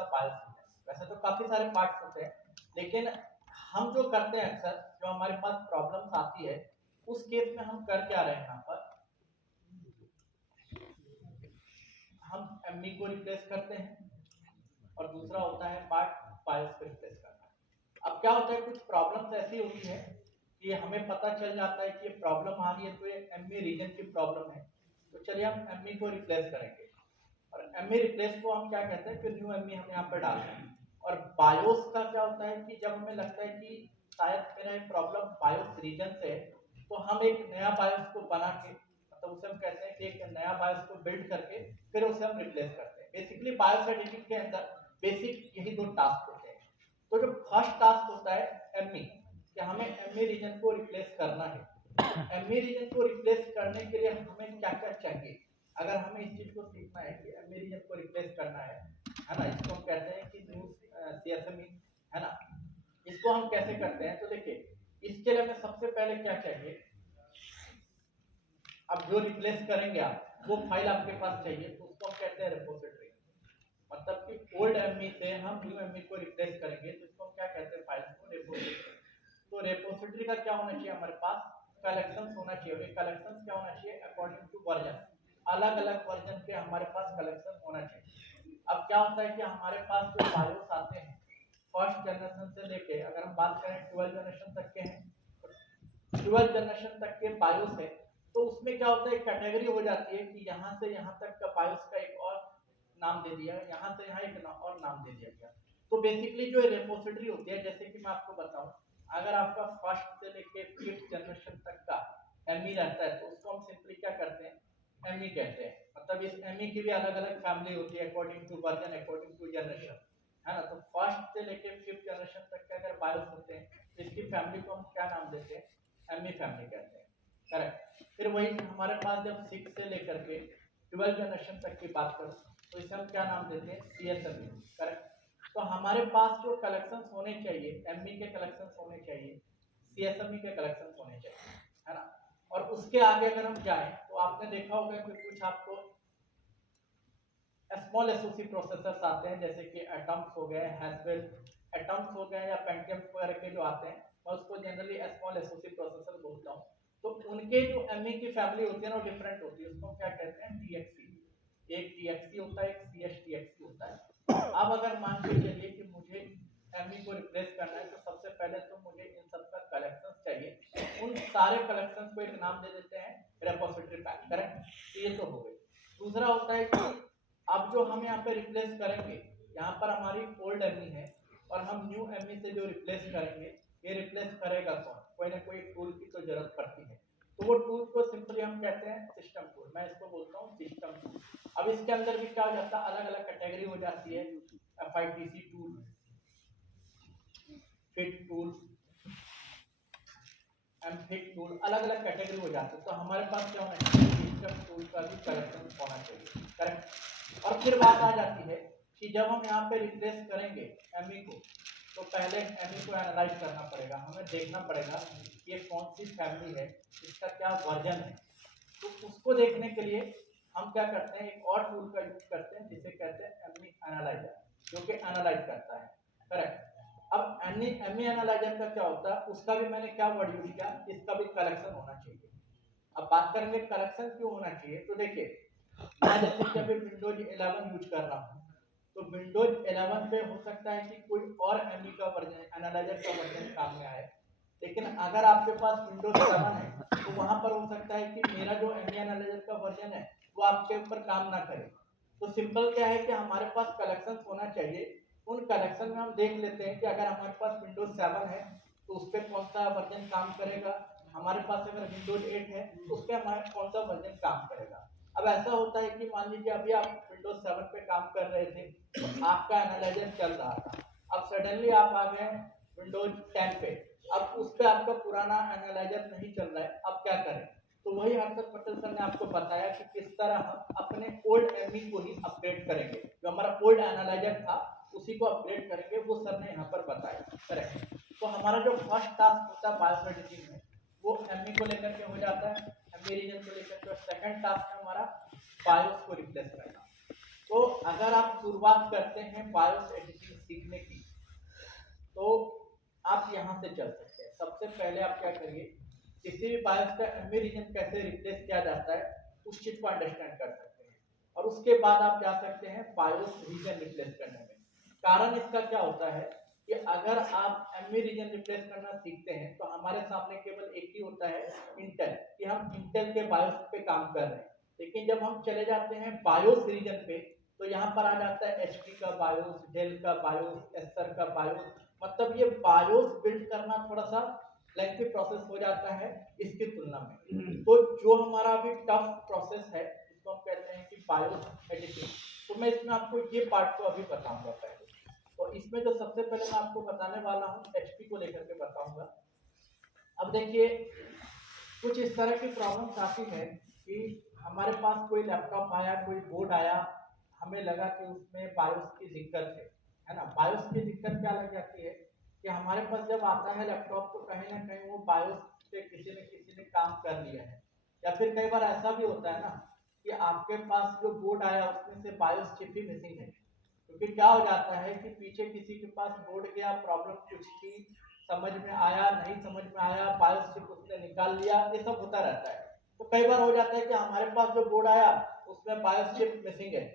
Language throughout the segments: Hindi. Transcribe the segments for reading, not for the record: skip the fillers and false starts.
सा बायोस है। वैसे तो काफी सारे पार्ट्स होते हैं, लेकिन हम जो करते हैं अक्सर, जो हमारे पास प्रॉब्लम्स आती है, उस केस में हम कर क्या रहे हैं, यहाँ पर हम एमई को रिप्लेस करते हैं और दूसरा होता है पार्ट बायोस को रिप्लेस करना। अब क्या होता है, कुछ प्रॉब्लम्स ऐसी होती है कि हमें पता चल जाता है कि ये प्रॉब्लम आ रही है, तो ये एमई रीजन की प्रॉब्लम है, तो चलिए हम एमई को रिप्लेस करेंगे। और एमई रिप्लेस को हम क्या कहते हैं कि न्यू एमई हम यहाँ पर डालते हैं। और बायोस का क्या होता है कि जब हमें लगता है कि शायद मेरा एक प्रॉब्लम बायोस रीजन से है, तो हम एक नया बायोस को बना के, मतलब उसे हम कहते हैं कि एक नया बायोस को बिल्ड करके फिर उसे हम रिप्लेस करते हैं। बेसिकली बायोस एडिटिंग के अंदर बेसिक यही दो टास्क होते हैं। तो जो फर्स्ट टास्क होता है एमई, कि हमें एमई रीजन को रिप्लेस करना है। एमई रीजन को रिप्लेस करने के लिए हमें क्या क्या चाहिए, अगर हमें इस चीज को सीखना है कि एमई रीजन को रिप्लेस करना है ना, इसको हम कहते हैं कि न्यू सीएसएमई, है ना। इसको हम कैसे करते हैं, तो देखिए इसके लिए हमें सबसे पहले क्या चाहिए, अब जो रिप्लेस करेंगे आप वो फाइल आपके पास चाहिए, तो उसको हम कहते हैं रिपोजिटरी। मतलब कि ओल्ड एमई से हम न्यू एमई को रिप्लेस करेंगे, तो इसको हम क्या कहते हैं, फाइल को रिपोजिटरी। तो रिपोजिटरी का क्या होना चाहिए, हमारे पास कलेक्शंस होना चाहिए। और ये कलेक्शंस क्या होना चाहिए, अकॉर्डिंग टू वर्जन, अलग अलग वर्जन के हमारे पास कलेक्शन होना चाहिए। अब क्या होता है कि हमारे पास जो बायोस आते हैं फर्स्ट जनरेशन से लेके, अगर हम बात करें 12 जनरेशन तक के हैं, तो 12 जनरेशन तक के बायोस है, तो उसमें क्या होता है, कैटेगरी हो जाती है कि यहाँ से यहाँ तक का बायोस का एक और नाम दे दिया, यहाँ से यहाँ एक और नाम दे दिया गया। तो बेसिकली जो रिपोजिटरी होती है, जैसे कि मैं आपको बताऊं, अगर आपका फर्स्ट से लेके 5th जनरेशन तक का एमई रहता है, तो उसको हम सिंपली क्या करते हैं, एमई कहते हैं। मतलब इस एमई की भी अलग अलग फैमिली होती है according to version, according to generation, है ना। तो फर्स्ट से लेके 5th जनरेशन तक के अगर बायोस होते हैं, तो इसकी फैमिली को हम क्या नाम देते हैं, एमई फैमिली कहते हैं, करेक्ट। फिर वही हमारे पास जब 6 से लेकर के 12 जनरेशन तक की बात करूं, तो इसे हम क्या नाम देते हैं, सीएसएमई, करेक्ट। तो हमारे पास जो कलेक्शंस होने चाहिए, एमई के कलेक्शंस होने चाहिए, सीएसएमई के कलेक्शंस होने चाहिए, है ना। और उसके आगे अगर हम जाएं, तो आपने देखा होगा कि कुछ आपको स्मॉल एसओसी प्रोसेसर्स आते हैं, जैसे कि एटम्स हो गए, हैसवेल एटम्स हो गए, या पेंटियम वगैरह के जो आते हैं, मैं उसको जनरली स्मॉल एसओसी प्रोसेसर बोलता हूँ। तो उनके जो एमई की फैमिली होती है ना, वो डिफरेंट होती है, उसको क्या कहते हैं, टीएक्सी। एक टीएक्सी होता है, एक सीएसटीएक्सी होता है। अब अगर मान के चलिए कि मुझे एमई को रिप्लेस करना है, तो सबसे पहले तो मुझे इन सब का कलेक्शन चाहिए। उन सारे कलेक्शन को एक नाम दे देते हैं रेपोजिटरी पैक, करेक्ट। तो ये तो हो गई। दूसरा होता है कि अब जो हम यहाँ पे रिप्लेस करेंगे, यहाँ पर हमारी ओल्ड एमई है और हम न्यू एमई से जो रिप्लेस करेंगे, ये रिप्लेस करेगा कौन, कोई ना कोई टूल की तो जरूरत पड़ती है। तो वो टूल को सिंपली हम कहते हैं सिस्टम टूल, मैं इसको बोलता हूँ सिस्टम टूल। अब इसके अंदर भी क्या हो जाता है, अलग अलग कैटेगरी हो जाती है, FITC टूल, फिट टूल, एमफिट टूल, अलग अलग कैटेगरी हो जाती है। तो हमारे पास क्या होना चाहिए, सिस्टम टूल का भी कलेक्शन होना चाहिए, करेक्ट। और फिर बात आ जाती है कि जब हम यहाँ पे रिप्लेस करेंगे एमई को, तो पहले एमई को एनालाइज करना पड़ेगा, हमें देखना पड़ेगा कि ये कौन सी फैमिली है, इसका क्या वर्जन है। तो उसको देखने के लिए हम क्या करते हैं, एक और टूल का यूज करते हैं जिसे कहते हैं एमई एनालाइजर, जो कि एनालाइज करता है, करेक्ट। अब एमई एनालाइजर का क्या होता है, उसका भी मैंने क्या वर्ड यूज किया, इसका भी कलेक्शन होना चाहिए। अब बात करेंगे कलेक्शन क्यों होना चाहिए, तो देखिए मैं जैसे कि अभी विंडोज 11 यूज कर रहा हूँ, तो विंडोज 11 पे हो सकता है कि कोई और एमई का वर्जन, एनालाइजर का वर्जन काम में आए, लेकिन अगर आपके पास विंडोज 7 है, तो वहां पर हो सकता है कि मेरा जो एमई एनालाइजर का वर्जन है वो आपके ऊपर काम ना करे। तो सिंपल क्या है कि हमारे पास कलेक्शन होना चाहिए। उन कलेक्शन में हम देख लेते हैं कि अगर हमारे पास विंडोज 7 है तो उस पर कौन सा वर्जन काम करेगा, हमारे पास अगर विंडोज 8 है तो उस पर हमारा कौन सा वर्जन काम करेगा। अब ऐसा होता है कि मान लीजिए अभी आप विंडोज 7 पे काम कर रहे थे, तो आपका एनालाइजर चल रहा था, अब सडनली आप आ गए विंडोज 10 पे, अब उस पर आपका पुराना एनालाइजर नहीं चल रहा है, अब क्या करें। तो वही हर्षद पटेल सर ने आपको बताया कि किस तरह हम अपने ओल्ड एमई को ही अपग्रेड करेंगे, जो हमारा ओल्ड एनालाइजर था उसी को अपग्रेड करेंगे, वो सर ने यहाँ पर बताया, करेक्ट। तो हमारा जो फर्स्ट टास्क होता है बायोस एडिटिंग में, वो एमई को लेकर के हो जाता है, एमई रीजन को लेकर के। सेकंड टास्क है हमारा बायोस को रिप्लेस करना। तो अगर आप शुरुआत करते हैं बायोस एडिटिंग सीखने की, तो आप यहाँ से चल सकते हैं। सबसे पहले आप क्या करिए, किसी भी बायोस का एमबी रीजन कैसे रिप्लेस किया जाता है उस चीज को अंडरस्टैंड कर सकते हैं, और उसके बाद आप जा सकते हैं बायोस रीजन रिप्लेस करने में। कारण इसका क्या होता है कि अगर आप एमबी रीजन रिप्लेस करना सीखते हैं तो हमारे सामने केवल एक ही होता है, इंटेल, कि हम इंटेल के बायोस पे काम कर रहे हैं। लेकिन जब हम चले जाते हैं बायोस रीजन पे, तो यहाँ पर आ जाता है एचपी का बायोस, डेल का बायोस, एसर का बायोस। मतलब ये बायोस बिल्ड करना थोड़ा सा लेंथी प्रोसेस हो जाता है इसकी तुलना में। तो जो हमारा अभी टफ प्रोसेस है इसको हम कहते हैं कि बायोस एडिटिंग। तो मैं इसमें आपको ये पार्ट को अभी बताऊंगा पहले। तो इसमें जो सबसे पहले मैं आपको बताने वाला हूँ एचपी को लेकर के बताऊंगा। अब देखिए, कुछ इस तरह की प्रॉब्लम्स आती है कि हमारे पास कोई लैपटॉप आया, कोई बोर्ड आया, हमें लगा कि उसमें बायोस की दिक्कत है ना। बायोस की दिक्कत क्या लग जाती है कि हमारे पास जब आता है लैपटॉप, तो कहीं ना कहीं वो बायोस पे किसी ने काम कर लिया है। या फिर कई बार ऐसा भी होता है ना कि आपके पास जो बोर्ड आया उसमें से बायोस चिप ही मिसिंग है। क्योंकि क्या हो जाता है कि पीछे किसी के पास बोर्ड गया, प्रॉब्लम कुछ थी, समझ में आया, नहीं समझ में आया, बायोस चिप उसने निकाल लिया, ये सब होता रहता है। तो कई बार हो जाता है कि हमारे पास जो बोर्ड आया उसमें बायोस चिप मिसिंग है।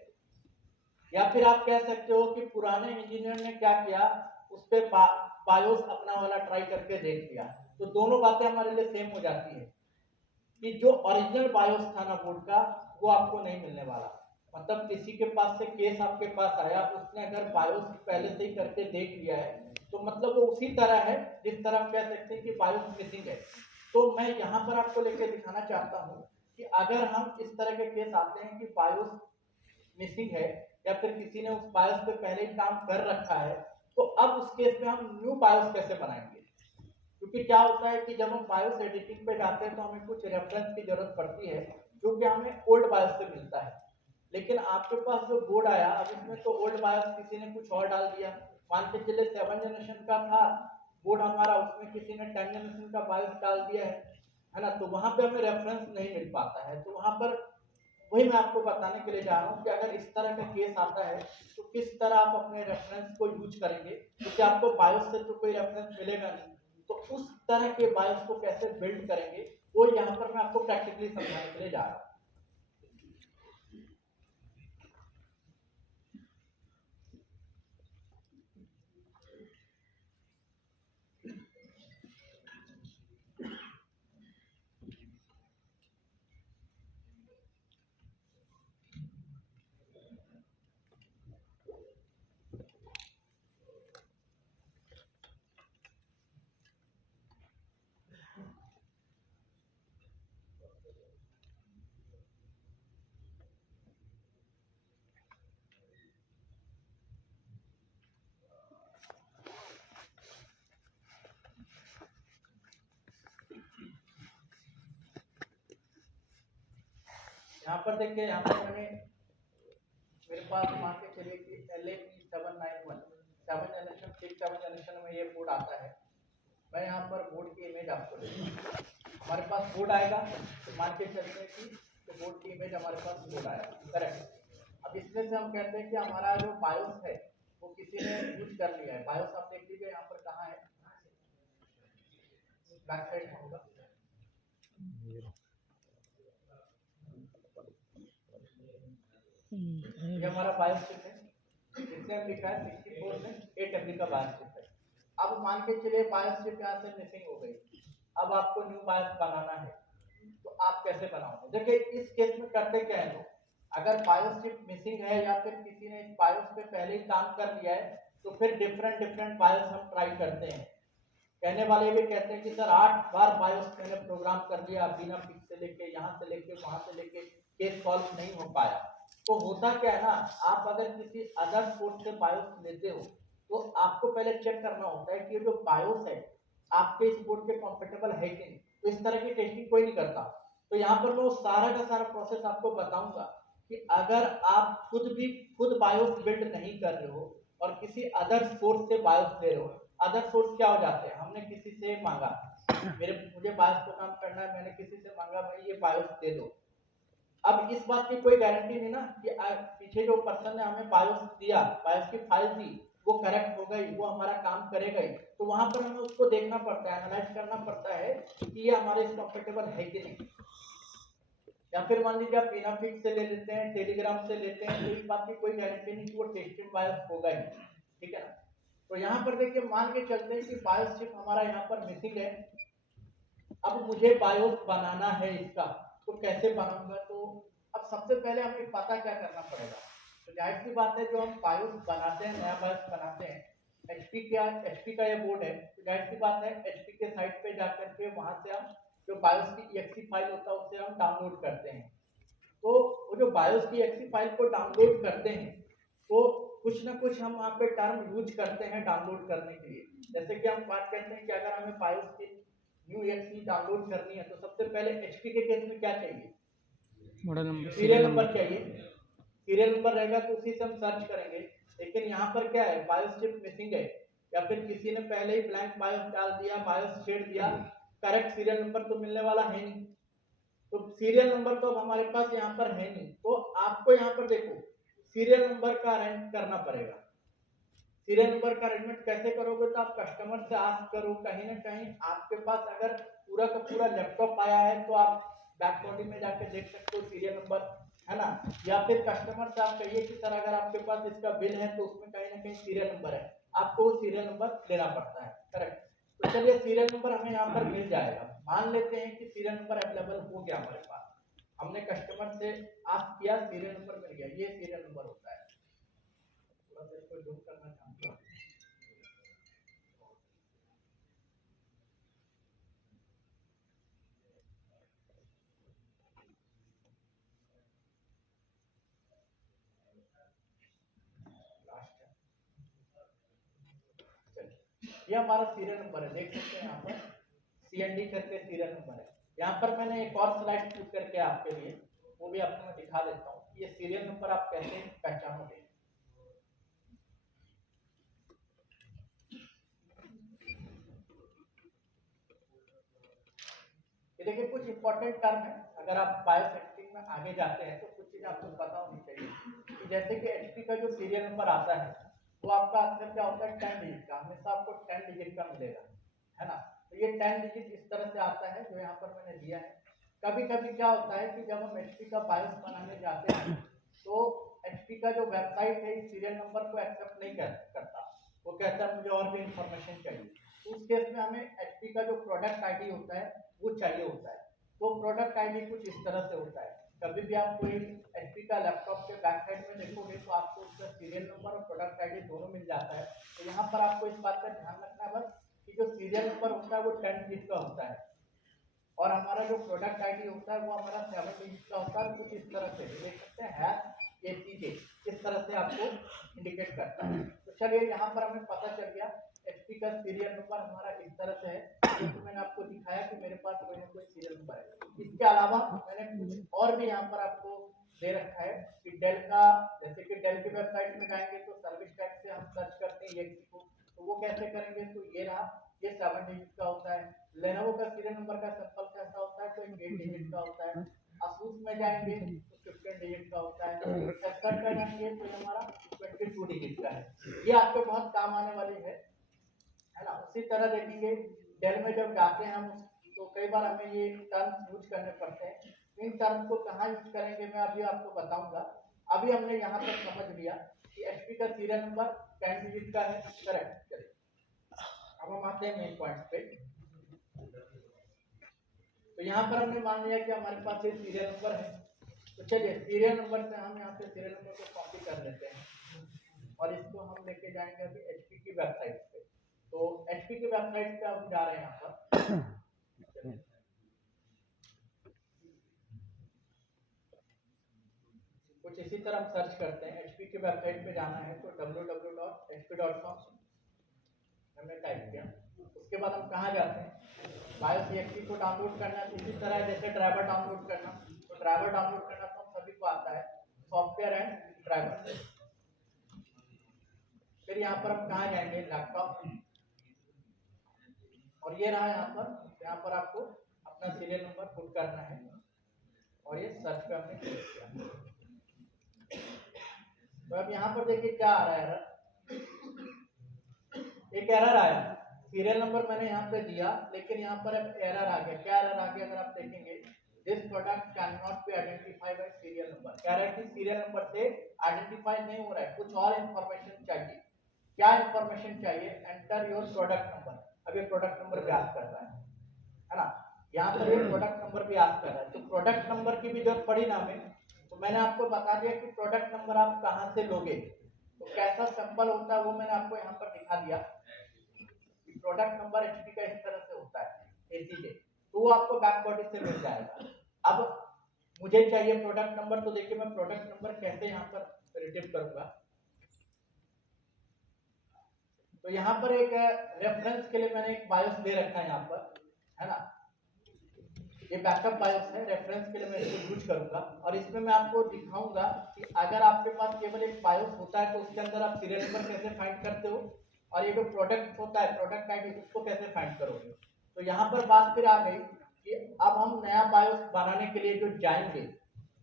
या फिर आप कह सकते हो कि पुराने इंजीनियर ने क्या किया, उस पे बायोस अपना वाला ट्राई करके देख लिया। तो दोनों बातें हमारे लिए सेम हो जाती है कि जो ओरिजिनल बायोस था ना बोर्ड का, वो आपको नहीं मिलने वाला। मतलब किसी के पास से केस आपके पास आया, उसने अगर बायोस पहले से ही करके देख लिया है, तो मतलब वो उसी तरह है जिस तरह हम कह सकते हैं कि बायोस मिसिंग है। तो मैं यहाँ पर आपको लेकर दिखाना चाहता हूँ कि अगर हम इस तरह के केस आते हैं कि बायोस मिसिंग है, या फिर किसी ने उस बायोस पे पहले ही काम कर रखा है, तो अब उस केस में हम न्यू बायोस कैसे बनाएंगे। क्योंकि क्या होता है कि जब हम बायोस एडिटिंग पे जाते हैं तो हमें कुछ रेफरेंस की जरूरत पड़ती है जो कि हमें ओल्ड बायोस से मिलता है। लेकिन आपके पास जो बोर्ड आया, अब इसमें तो ओल्ड बायोस किसी ने कुछ और डाल दिया। मान के चले 7 जनरेशन का था बोर्ड हमारा, उसमें किसी ने 10 जनरेशन का बायोस डाल दिया है ना। तो वहां पे हमें रेफरेंस नहीं मिल पाता है। तो वहां पर वही मैं आपको बताने के लिए जा रहा हूँ कि अगर इस तरह का केस आता है तो किस तरह आप अपने रेफरेंस को यूज करेंगे, क्योंकि आपको बायोस से तो कोई रेफरेंस मिलेगा नहीं। तो उस तरह के बायोस को कैसे बिल्ड करेंगे, वो यहाँ पर मैं आपको प्रैक्टिकली समझाने के लिए जा रहा हूँ। यहाँ पर देखिए, यहाँ पर मैंने मेरे पास मान के चलिए कि LAP791 7 जनरेशन 6 जनरेशन में ये बोर्ड आता है। मैं यहाँ पर बोर्ड की इमेज आपको देता हूँ। हमारे पास बोर्ड आएगा, तो मान के चलते हैं कि बोर्ड की इमेज हमारे पास बोर्ड आया, करेक्ट। अब इसमें से हम कहते हैं कि हमारा जो बायोस है वो किसी ने यूज कर लिया है। बायोस आप देख लीजिए यहाँ पर कहाँ है, बैक साइड में होगा। ये हमारा बायोस चिप है, इसमें लिखा है 64 में 8 MB का बायोस चिप है। अब मान के चलिए बायोस चिप यहाँ से मिसिंग हो गई, अब आपको न्यू बायोस बनाना है, तो आप कैसे बनाओगे। देखिए इस केस में करते क्या है लोग, अगर बायोस चिप मिसिंग है या फिर किसी ने इस बायोस पे पहले ही काम कर लिया है, तो फिर डिफरेंट बायोस हम ट्राई करते हैं। कहने वाले भी कहते हैं कि सर 8 बार बायोस मैंने प्रोग्राम कर दिया, बिना पिक से लेके यहाँ से लेके वहां से लेके केस सॉल्व नहीं हो पाया। तो होता क्या है ना, आप अगर किसी अदर सोर्स से बायोस लेते हो तो आपको पहले चेक करना होता है कि जो बायोस है आपके इस बोर्ड के कंफर्टेबल है कि नहीं। तो इस तरह की टेस्टिंग कोई नहीं करता। तो यहाँ पर मैं वो सारा का सारा प्रोसेस आपको बताऊंगा कि अगर आप खुद बायोस बिल्ड नहीं कर रहे हो और किसी अदर सोर्स से बायोस ले रहे हो। अदर सोर्स क्या हो जाते हैं, हमने किसी से मांगा, मुझे बायोस को काम करना है, मैंने किसी से मांगा भाई ये बायोस दे दो। अब इस बात की कोई गारंटी नहीं ना कि पीछे जो पर्सन ने हमें बायोस दिया, बायोस की फाइल दी, वो करेक्ट हो गई, वो हमारा काम करेगा ही। तो वहां पर हमें उसको देखना पड़ता है, एनालाइज करना पड़ता है कि ये हमारे कंफर्टेबल है कि नहीं। या फिर मान लीजिए आप इनाफिक्स से ले लेते हैं, टेलीग्राम से लेते हैं, तो इस बात की कोई गारंटी नहीं कि वो टेस्टेड बायोस होगा ही, ठीक है ना। तो यहाँ पर देखिए मान के चलते हैं कि बायोस चिप हमारा यहाँ पर मिसिंग है। अब मुझे बायोस बनाना है इसका, तो कैसे बनाऊंगा? तो अब सबसे पहले हमें पता क्या करना पड़ेगा। तो जाहिर सी बात है, जो हम बायोस बनाते हैं, नया बायोस बनाते हैं, एचपी का ये बोर्ड है, तो जाहिर सी बात है एचपी के साइट पे जाकर के वहां से हम जो बायोस की एक्सी फाइल होता है उसे हम डाउनलोड करते हैं। तो वो जो बायोस की एक्सी फाइल को डाउनलोड करते हैं, तो कुछ ना कुछ हम वहाँ पे टर्म यूज करते हैं डाउनलोड करने के लिए। जैसे कि हम बात करते हैं कि अगर हमें बायोस की न्यू एक्सी डाउनलोड करनी है, तो सबसे पहले एचपी के केस में क्या चाहिए? मॉडल नंबर, सीरियल नंबर चाहिए। सीरियल नंबर रहेगा तो उसी से हम सर्च करेंगे। लेकिन यहाँ पर क्या है, बायोस चिप मिसिंग है, या फिर किसी ने पहले ही ब्लैंक बायोस डाल दिया, बायोस छेड़ दिया, करेक्ट सीरियल नंबर तो मिलने वाला है नहीं। तो सीरियल नंबर तो अब हमारे पास यहाँ पर है नहीं, तो आपको यहाँ पर देखो सीरियल नंबर का अरेंज करना पड़ेगा। सीरियल नंबर का अरेंजमेंट कैसे करोगे? तो आप कस्टमर से आस्क करो, कहीं ना कहीं आपके पास अगर पूरा का पूरा लैपटॉप आया है तो आप बैक बॉडी में जाके देख सकते हो सीरियल नंबर, है ना। या फिर कस्टमर से आप कहिए कि सर अगर आपके पास इसका बिल है तो उसमें कहीं ना कहीं सीरियल नंबर है, आपको वो सीरियल नंबर देना पड़ता है, करेक्ट। तो चलिए सीरियल नंबर हमें यहाँ पर मिल जाएगा। मान लेते हैं कि सीरियल नंबर अवेलेबल हो गया हमारे पास, हमने कस्टमर से आस्क किया, सीरियल नंबर मिल गया, ये सीरियल नंबर होता है। थोड़ा सा इसको जूम करना चाहूंगा। ये हमारा सीरियल नंबर है, देख सकते हैं यहाँ पर CND करके सीरियल नंबर है। यहाँ पर मैंने एक और स्लाइड क्लिक करके आपके लिए, वो भी आपको मैं दिखा देता हूँ कि ये सीरियल नंबर आप कैसे पहचानोगे। ये देखिए कुछ इंपॉर्टेंट टर्म है, अगर आप बायोसेफ्टिंग में आगे जाते हैं तो कुछ चीज़ आपको पता होनी चाहिए कि जैसे कि एचपी का जो सीरियल नंबर आता है वो आपका अक्सर क्या होता है 10 डिजिट का, हमेशा आपको 10 डिजिट का मिलेगा, है ना। तो ये 10 डिजिट इस तरह से आता है जो यहाँ पर मैंने दिया है। कभी कभी क्या होता है कि जब हम एचपी का बायोस बनाने जाते हैं तो एचपी का जो वेबसाइट है इस सीरियल नंबर को एक्सेप्ट नहीं करता, वो कहता है मुझे और भी इंफॉर्मेशन चाहिए। तो उस केस में हमें एचपी का जो प्रोडक्ट आईडी होता है वो चाहिए होता है। तो प्रोडक्ट आईडी कुछ इस तरह से होता है। कभी भी आप कोई एचपी का लैपटॉप के बैक साइड में देखोगे तो आपको उसका सीरियल नंबर और प्रोडक्ट आईडी दोनों मिल जाता है। तो यहाँ पर आपको इस बात का ध्यान रखना है बस कि जो सीरियल नंबर होता है वो 10 डिजिट का होता है और हमारा जो प्रोडक्ट आईडी होता है वो हमारा 7 डिजिट का होता है। कुछ इस तरह से देख सकते हैं ACK, इस तरह से आपको इंडिकेट करता है। तो चलिए यहाँ पर हमें पता चल गया एचपी का सीरियल नंबर हमारा इस तरह से है, जैसे मैंने आपको दिखाया कि मेरे पास कोई ना कोई सीरियल नंबर है। इसके अलावा मैंने कुछ और भी यहाँ पर आपको दे रखा है कि डेल का, जैसे कि डेल की वेबसाइट में जाएंगे तो सर्विस टैग से हम सर्च करते हैं EXE को, तो वो कैसे करेंगे? तो ये रहा, ये 7 डिजिट का होता है। लेनोवो का सीरियल नंबर का सिंपल कैसा होता है? तो 8 डिजिट का होता है। असूस में जाएंगे तो 15 डिजिट का होता है। एसकर का जाएंगे तो हमारा 22 डिजिट का है। ये आपको बहुत काम आने वाली है ना। उसी तरह देखेंगे डेल में जब जाते हैं हम तो कई बार हमें ये टर्म्स यूज करने पड़ते हैं। इन टर्म्स को कहाँ यूज करेंगे मैं अभी आपको बताऊंगा। अभी हमने यहाँ तक समझ लिया कि एचपी का सीरियल नंबर 10 डिजिट का है, करेक्ट। चलिए अब हम आते हैं मेन पॉइंट पे। तो यहाँ पर हमने मान लिया कि हमारे पास ये सीरियल नंबर है। तो चलिए सीरियल नंबर से हम यहाँ से सीरियल नंबर को कॉपी कर लेते हैं और इसको हम लेके जाएंगे अभी एचपी की वेबसाइट पे। तो एचपी की वेबसाइट पे हम जा रहे हैं यहाँ पर। कुछ इसी तरह हम सर्च करते हैं, एचपी की वेबसाइट पे जाना है तो www.hp.com हमने टाइप किया। उसके बाद हम कहाँ जाते हैं? बायोस EXE को डाउनलोड करना है। इसी तरह जैसे ड्राइवर डाउनलोड करना, तो ड्राइवर डाउनलोड करना तो हम सभी को आता है, सॉफ्टवेयर एंड ड्राइवर। फिर यहाँ पर हम कहाँ जाएंगे? लैपटॉप, और ये रहा यहाँ पर आपको अपना सीरियल नंबर पुट करना है। और ये सर्च पे हमने क्लिक किया। तो अब यहाँ पर देखिए क्या आ रहा है एरर, एक एरर आया, सीरियल नंबर मैंने यहाँ पे दिया लेकिन यहाँ पर अब एरर आ गया। क्या एरर आ गया अगर आप देखेंगे, this product can not be identified by serial number. कह रहा है कि सीरियल नंबर से आइडेंटिफाई नहीं हो रहा है, कुछ और इंफॉर्मेशन चाहिए। क्या इंफॉर्मेशन चाहिए, एंटर योर प्रोडक्ट नंबर। अब ये प्रोडक्ट नंबर भी आस्क कर रहा है ना, यहाँ पर ये प्रोडक्ट नंबर भी आस्क कर रहा है। तो प्रोडक्ट नंबर की भी जरूरत पड़ी ना हमें, तो मैंने आपको बता दिया कि प्रोडक्ट नंबर आप कहाँ से लोगे। तो कैसा सिंपल होता है वो मैंने आपको यहाँ पर दिखा दिया। प्रोडक्ट नंबर एचपी का इस तरह से होता है एसी के, तो वो आपको बैक बॉडी से मिल जाएगा। अब मुझे चाहिए प्रोडक्ट नंबर, तो देखिए मैं प्रोडक्ट नंबर कैसे यहाँ पर रिट्रीव करूंगा। तो यहाँ पर एक रेफरेंस के लिए मैंने एक बायोस दे रखा है यहाँ पर, है ना, ये बैकअप बायोस है, रेफरेंस के लिए मैं इसको यूज करूंगा। और इसमें मैं आपको दिखाऊंगा कि अगर आपके पास केवल एक बायोस होता है तो उसके अंदर आप सीरियल नंबर कैसे फाइंड करते हो, और ये जो प्रोडक्ट होता है प्रोडक्ट आईडी उसको कैसे फाइंड करोगे। तो यहाँ पर बात फिर आ गई कि अब हम नया बायोस बनाने के लिए जो जाएंगे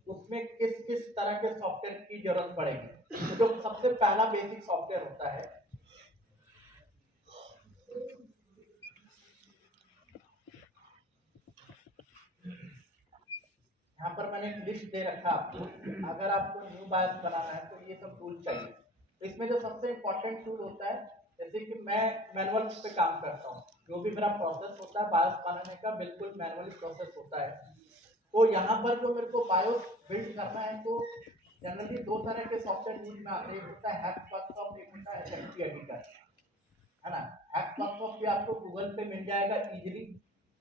उसमें किस किस तरह के सॉफ्टवेयर की जरूरत पड़ेगी। तो जो सबसे पहला बेसिक सॉफ्टवेयर होता है, यहाँ पर मैंने एक लिस्ट दे रखा आपको, अगर आपको न्यू बायोस बनाना है तो ये सब टूल चाहिए। तो इसमें जो सबसे इंपॉर्टेंट टूल होता है, जैसे कि मैं मैनुअल पे काम करता हूँ, जो भी मेरा प्रोसेस होता है बायोस बनाने का बिल्कुल मैनुअली प्रोसेस होता है। तो यहाँ पर जो मेरे को बायोस बिल्ड करना है तो जनरली दो तरह के सॉफ्टवेयर यूज में आते हैं, एक होता है हैक वर्कशॉप, एक होता है एचएमपी एडिटर, है ना। हैक वर्कशॉप भी आपको गूगल पे मिल जाएगा इजीली,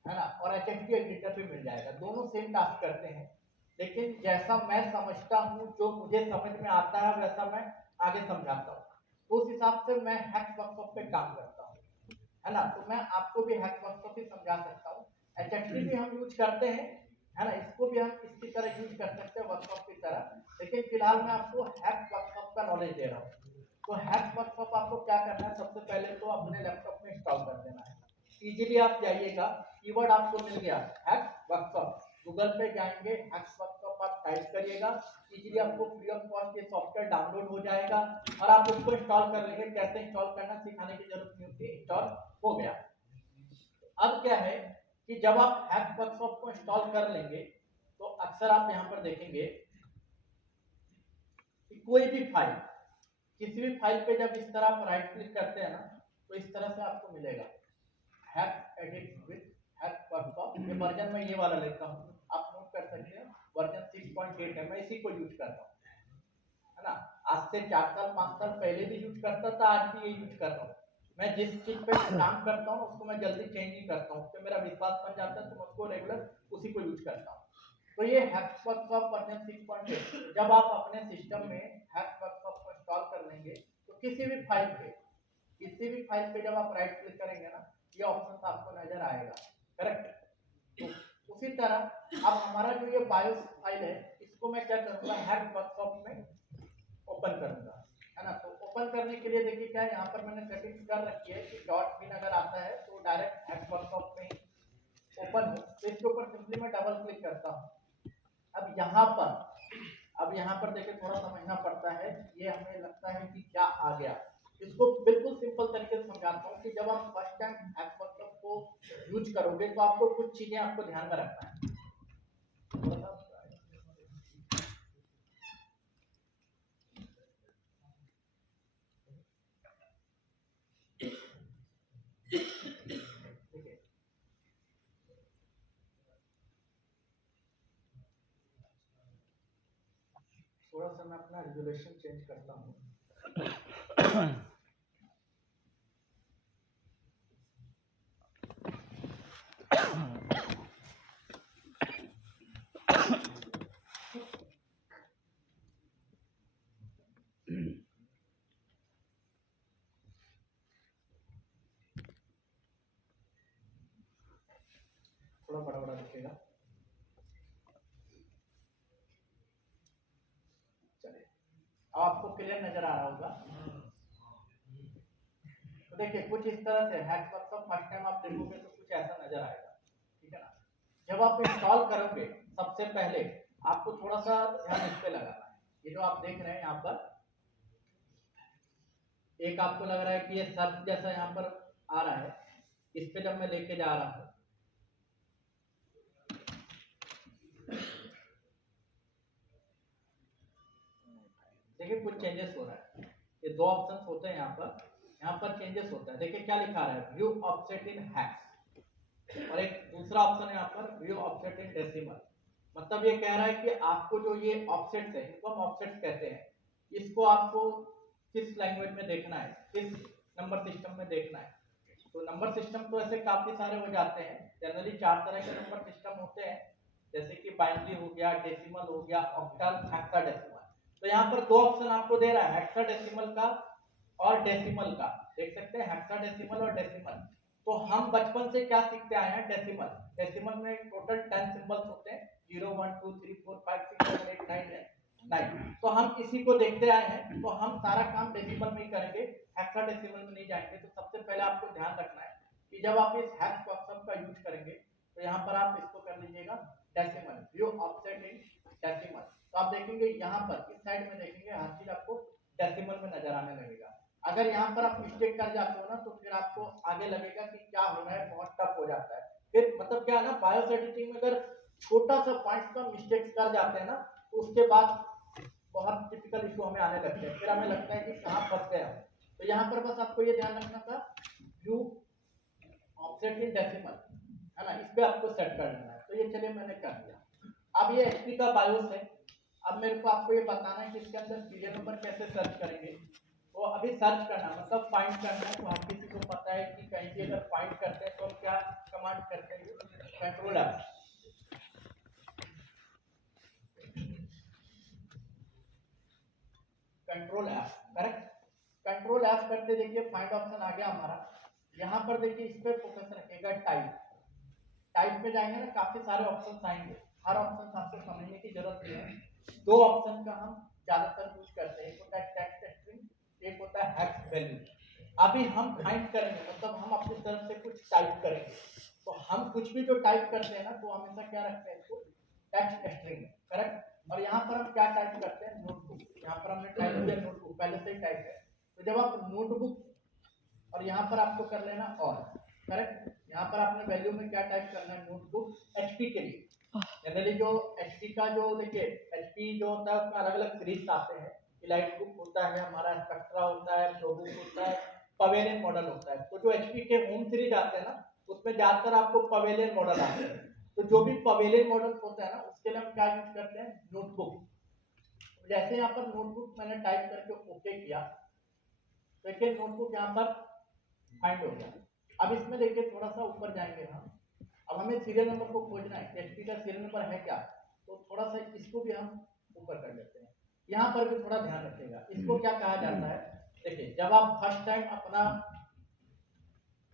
है ना, और एचएमपी एडिटर पे मिल जाएगा, दोनों सेम टास्क करते हैं। लेकिन जैसा मैं समझता हूँ, जो मुझे समझ में आता है वैसा मैं आगे समझाता हूँ, तो उस हिसाब से मैं हैक वर्कशॉप पे काम करता हूँ, है ना। तो मैं आपको भी हैक वर्कशॉप ही समझा सकता हूँ। एचएमपी भी हम यूज करते हैं, है ना, इसको भी हम इसकी तरह यूज कर सकते हैं वर्कशॉप की तरह, लेकिन फिलहाल मैं आपको हैक वर्कशॉप का नॉलेज दे रहा हूँ। तो हैक वर्कशॉप आपको क्या करना है, सबसे पहले तो अपने लैपटॉप में इंस्टॉल कर देना है। इजीली आप जाइएगा, कीवर्ड आपको मिल गया हैक वर्कशॉप, गूगल पे जाएंगे हैक वर्कशॉप आप टाइप करिएगा, इजीली आपको फ्री ऑफ कॉस्ट ये सॉफ्टवेयर डाउनलोड हो जाएगा और आप उसको इंस्टॉल कर लेंगे। कैसे इंस्टॉल करना सिखाने की जरूरत नहीं होती, इंस्टॉल हो गया। अब क्या है कि जब आप हैक वर्कशॉप को इंस्टॉल कर लेंगे तो अक्सर आप यहाँ पर देखेंगे कि कोई भी फाइल, किसी भी फाइल पे जब इस तरह आप राइट क्लिक करते हैं ना तो इस तरह से आपको मिलेगा hack edit with hack workshop. ये वर्जन में ये वाला लेता हूँ, आप नोट कर सकते हैं, वर्जन 6.8 है, मैं इसी को यूज करता हूँ, है ना। आज से 4 साल 5 साल पहले भी यूज करता था, आज भी ये यूज कर रहा हूँ। मैं जिस चीज पे काम करता हूँ उसको मैं जल्दी चेंज नहीं करता हूँ, उससे मेरा विश्वास बन जाता है तो मैं उसको रेगुलर उसी को यूज करता हूँ। तो ये हैक वर्कशॉप वर्जन 6.8, जब आप अपने सिस्टम में हैक वर्कशॉप को इंस्टॉल कर लेंगे तो किसी भी फाइल पे जब आप राइट क्लिक करेंगे ना, ये ऑप्शन आपको नजर आएगा, करेक्ट। तो उसी तरह अब हमारा जो ये बायोस फाइल है इसको मैं क्या करूंगा, हैक वर्कशॉप में ओपन करूंगा, है ना। तो ओपन करने के लिए देखिए क्या है, यहाँ पर मैंने सेटिंग्स कर रखी है कि डॉट बिन अगर आता है तो डायरेक्ट हैक वर्कशॉप में ओपन हो, तो इसके ऊपर सिंपली मैं डबल क्लिक करता हूँ। अब यहाँ पर देखिए थोड़ा समझना पड़ता है, ये हमें लगता है कि क्या आ गया, इसको बिल्कुल सिंपल तरीके से समझाता हूँ कि जब आप फर्स्ट टाइम हैक वर्कशॉप को यूज करोगे तो आपको कुछ चीजें आपको ध्यान में रखना है। थोड़ा सा मैं अपना रेजोल्यूशन चेंज करता हूँ। थोड़ा बड़ा बड़ा दिखेगा, चलिए अब आपको क्लियर नजर आ रहा होगा। तो देखिए कुछ इस तरह से हैक वर्कशॉप फर्स्ट टाइम आप देखोगे तो कुछ ऐसा नजर आएगा, ठीक है ना। जब आप इंस्टॉल करोगे सबसे पहले आपको थोड़ा सा ध्यान इस पे लगाना है। ये जो आप देख रहे हैं यहाँ पर, एक आपको लग रहा है कि ये सर्फ जैसा यहाँ पर आ रहा है, इस पे जब मैं लेके जा रहा हूँ, देखिए कुछ चेंजेस हो रहा है। ये दो ऑप्शंस होते हैं यहाँ पर चेंजेस होता है। देखिए क्या लिखा रहा है, व्यू ऑफसेट इन हैश, और एक दूसरा ऑप्शन है यहाँ पर व्यू ऑफसेट इन डेसिमल। मतलब ये कह रहा है कि आपको जो ये ऑफसेट्स है, इनको हम ऑफसेट्स कहते हैं, इसको आपको किस लैंग्वेज में देखना है, किस नंबर सिस्टम में देखना है। तो नंबर सिस्टम तो ऐसे काफी सारे हो जाते हैं। जनरली 4 तरह के नंबर सिस्टम होते हैं, जैसे कि बाइनरी हो गया, डेसिमल हो गया, ऑक्टल, हेक्साडेसिमल। तो यहाँ पर दो ऑप्शन आपको दे रहा है, हेक्साडेसिमल का और डेसिमल का। देख सकते हैं हेक्साडेसिमल और डेसिमल। तो हम बचपन से क्या सीखते आए हैं, डेसिमल। डेसिमल में टोटल 10 सिंबल्स होते हैं, 0 1 2 3 4 5 6 7 8 9। तो हम इसी को देखते आए हैं, तो हम सारा काम डेसिमल में ही करेंगे, हेक्साडेसिमल में नहीं जाएंगे। तो सबसे पहले आपको ध्यान रखना है कि जब आप इस हैश फंक्शन का यूज करेंगे, तो यहाँ पर आप इसको कर लीजिएगा decimal, view offset in decimal. तो आप देखेंगे यहाँ पर इस साइड में देखेंगे हर चीज आपको डेसिमल में नजर आने लगेगा। अगर यहाँ पर आप मिस्टेक कर जाते हो ना, तो फिर आपको आगे लगेगा कि क्या हो रहा है, बहुत टफ हो जाता है। फिर मतलब क्या है ना, बायोस्टैटिस्टिक्स में अगर छोटा सा पॉइंट का मिस्टेक्स कर जाते हैं ना, तो उसके बाद बहुत टिपिकल इशू हमें आने लगते हैं, फिर हमें लगता है कि कहाँ फंस गए हम। तो यहाँ पर बस आपको ये ध्यान रखना था, व्यू ऑफसेट इन डेसिमल है ना, इस पे आपको सेट कर देना है। तो ये चलिए मैंने कर दिया। अब ये एचपी का बायोस है। अब मेरे को आपको ये बताना है कि इसके अंदर सीरियल नंबर कैसे सर्च करेंगे। तो अभी सर्च करना मतलब फाइंड करना है। तो हर किसी को पता है कि कहीं भी अगर फाइंड करते हैं तो हम क्या कमांड करते हैं, control F. Control F, correct. Control F करते देखिए फाइंड ऑप्शन आ गया हमारा। यहाँ पर देखिए इस पे फोकस रखिएगा, टाइप। टाइप में जाएंगे ना, काफी सारे ऑप्शन आएंगे, हर ऑप्शन आपको समझने की जरूरत नहीं है। दो ऑप्शन का हम ज्यादातर यूज करते हैं, एक होता है टेक्स्ट स्ट्रिंग, एक होता है हेक्स वैल्यू। अभी हम फाइंड करेंगे मतलब हम अपनी तरफ से कुछ टाइप करेंगे। तो हम कुछ भी जो टाइप करते हैं ना, तो हमेशा क्या रखते हैं इसको, टेक्स्ट स्ट्रिंग, करेक्ट। और यहाँ पर हम क्या टाइप करते हैं, नोटबुक। यहाँ पर हमने टाइप किया नोटबुक, पहले से ही टाइप है। तो जब आप नोटबुक और यहाँ पर आपको कर लेना और, करेक्ट। यहाँ पर आपने वैल्यू में क्या टाइप करना है, नोटबुक। एचपी के लिए जनरली जो एचपी का जो देखिए, एचपी जो होता है उसमें अलग अलग सीरीज आते हैं। इलाइट बुक होता है हमारा, स्पेक्ट्रा होता है, प्रो बुक होता है, पवेलियन मॉडल होता है। तो जो एचपी के होम सीरीज आते हैं ना, उसमें ज्यादातर आपको पवेलियन मॉडल आते हैं। तो जो भी पवेलियन मॉडल होता है ना, उसके लिए हम क्या यूज करते हैं, नोटबुक। जैसे यहाँ पर नोटबुक मैंने टाइप करके ओके किया, देखिए नोटबुक यहाँ पर फाइंड हो गया। अब इसमें देखिए थोड़ा सा ऊपर जाएंगे हम। अब हमें सीरियल नंबर को खोजना है, एचपी का सीरियल नंबर है क्या। तो थोड़ा सा इसको भी हम ऊपर कर लेते हैं। यहाँ पर भी थोड़ा ध्यान रखिएगा, इसको क्या कहा जाता है। देखिए जब आप फर्स्ट टाइम अपना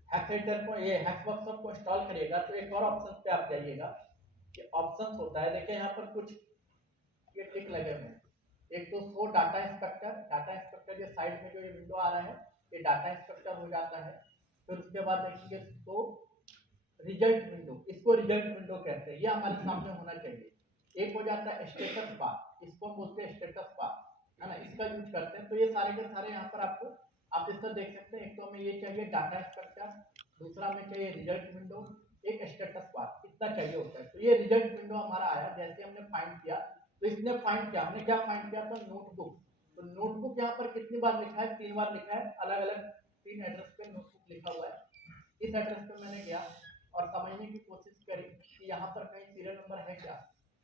हैकरेटर को, ये हैकवर्कशॉप को इंस्टॉल करिएगा, तो एक और ऑप्शन पे आप जाइएगा कि ऑप्शन होता है। देखिए यहाँ पर कुछ ये टिक लगे हुए हैं। एक तो show data inspector, data inspector ये साइड में जो ये विंडो आ रहा है, ये डाटा इंस्पेक्टर हो जाता है। फिर उसके बाद देखिए तो रिजल्ट विंडो, इसको रिजल्ट विंडो कहते हैं, ये हमारे सामने होना चाहिए। एक हो जाता है स्टेटस बार, इसको हम बोलते हैं स्टेटस बार, है ना, इसका यूज करते हैं। तो ये सारे के सारे यहाँ पर आपको आप इस तरह देख सकते हैं। एक तो हमें ये चाहिए डाटा स्ट्रक्चर, दूसरा हमें चाहिए रिजल्ट विंडो, एक स्टेटस बार, इतना चाहिए होता है। तो ये रिजल्ट विंडो हमारा आया। जैसे हमने फाइंड किया, तो इसने फाइंड किया, हमने क्या फाइंड किया था, नोटबुक। तो नोटबुक यहाँ पर कितनी बार लिखा है, 3 बार लिखा है, अलग अलग 3 एड्रेस पे नोटबुक लिखा हुआ है। इस एड्रेस पे मैंने गया और समझने की कोशिश करी कि यहाँ पर कहीं सीरियल नंबर है क्या।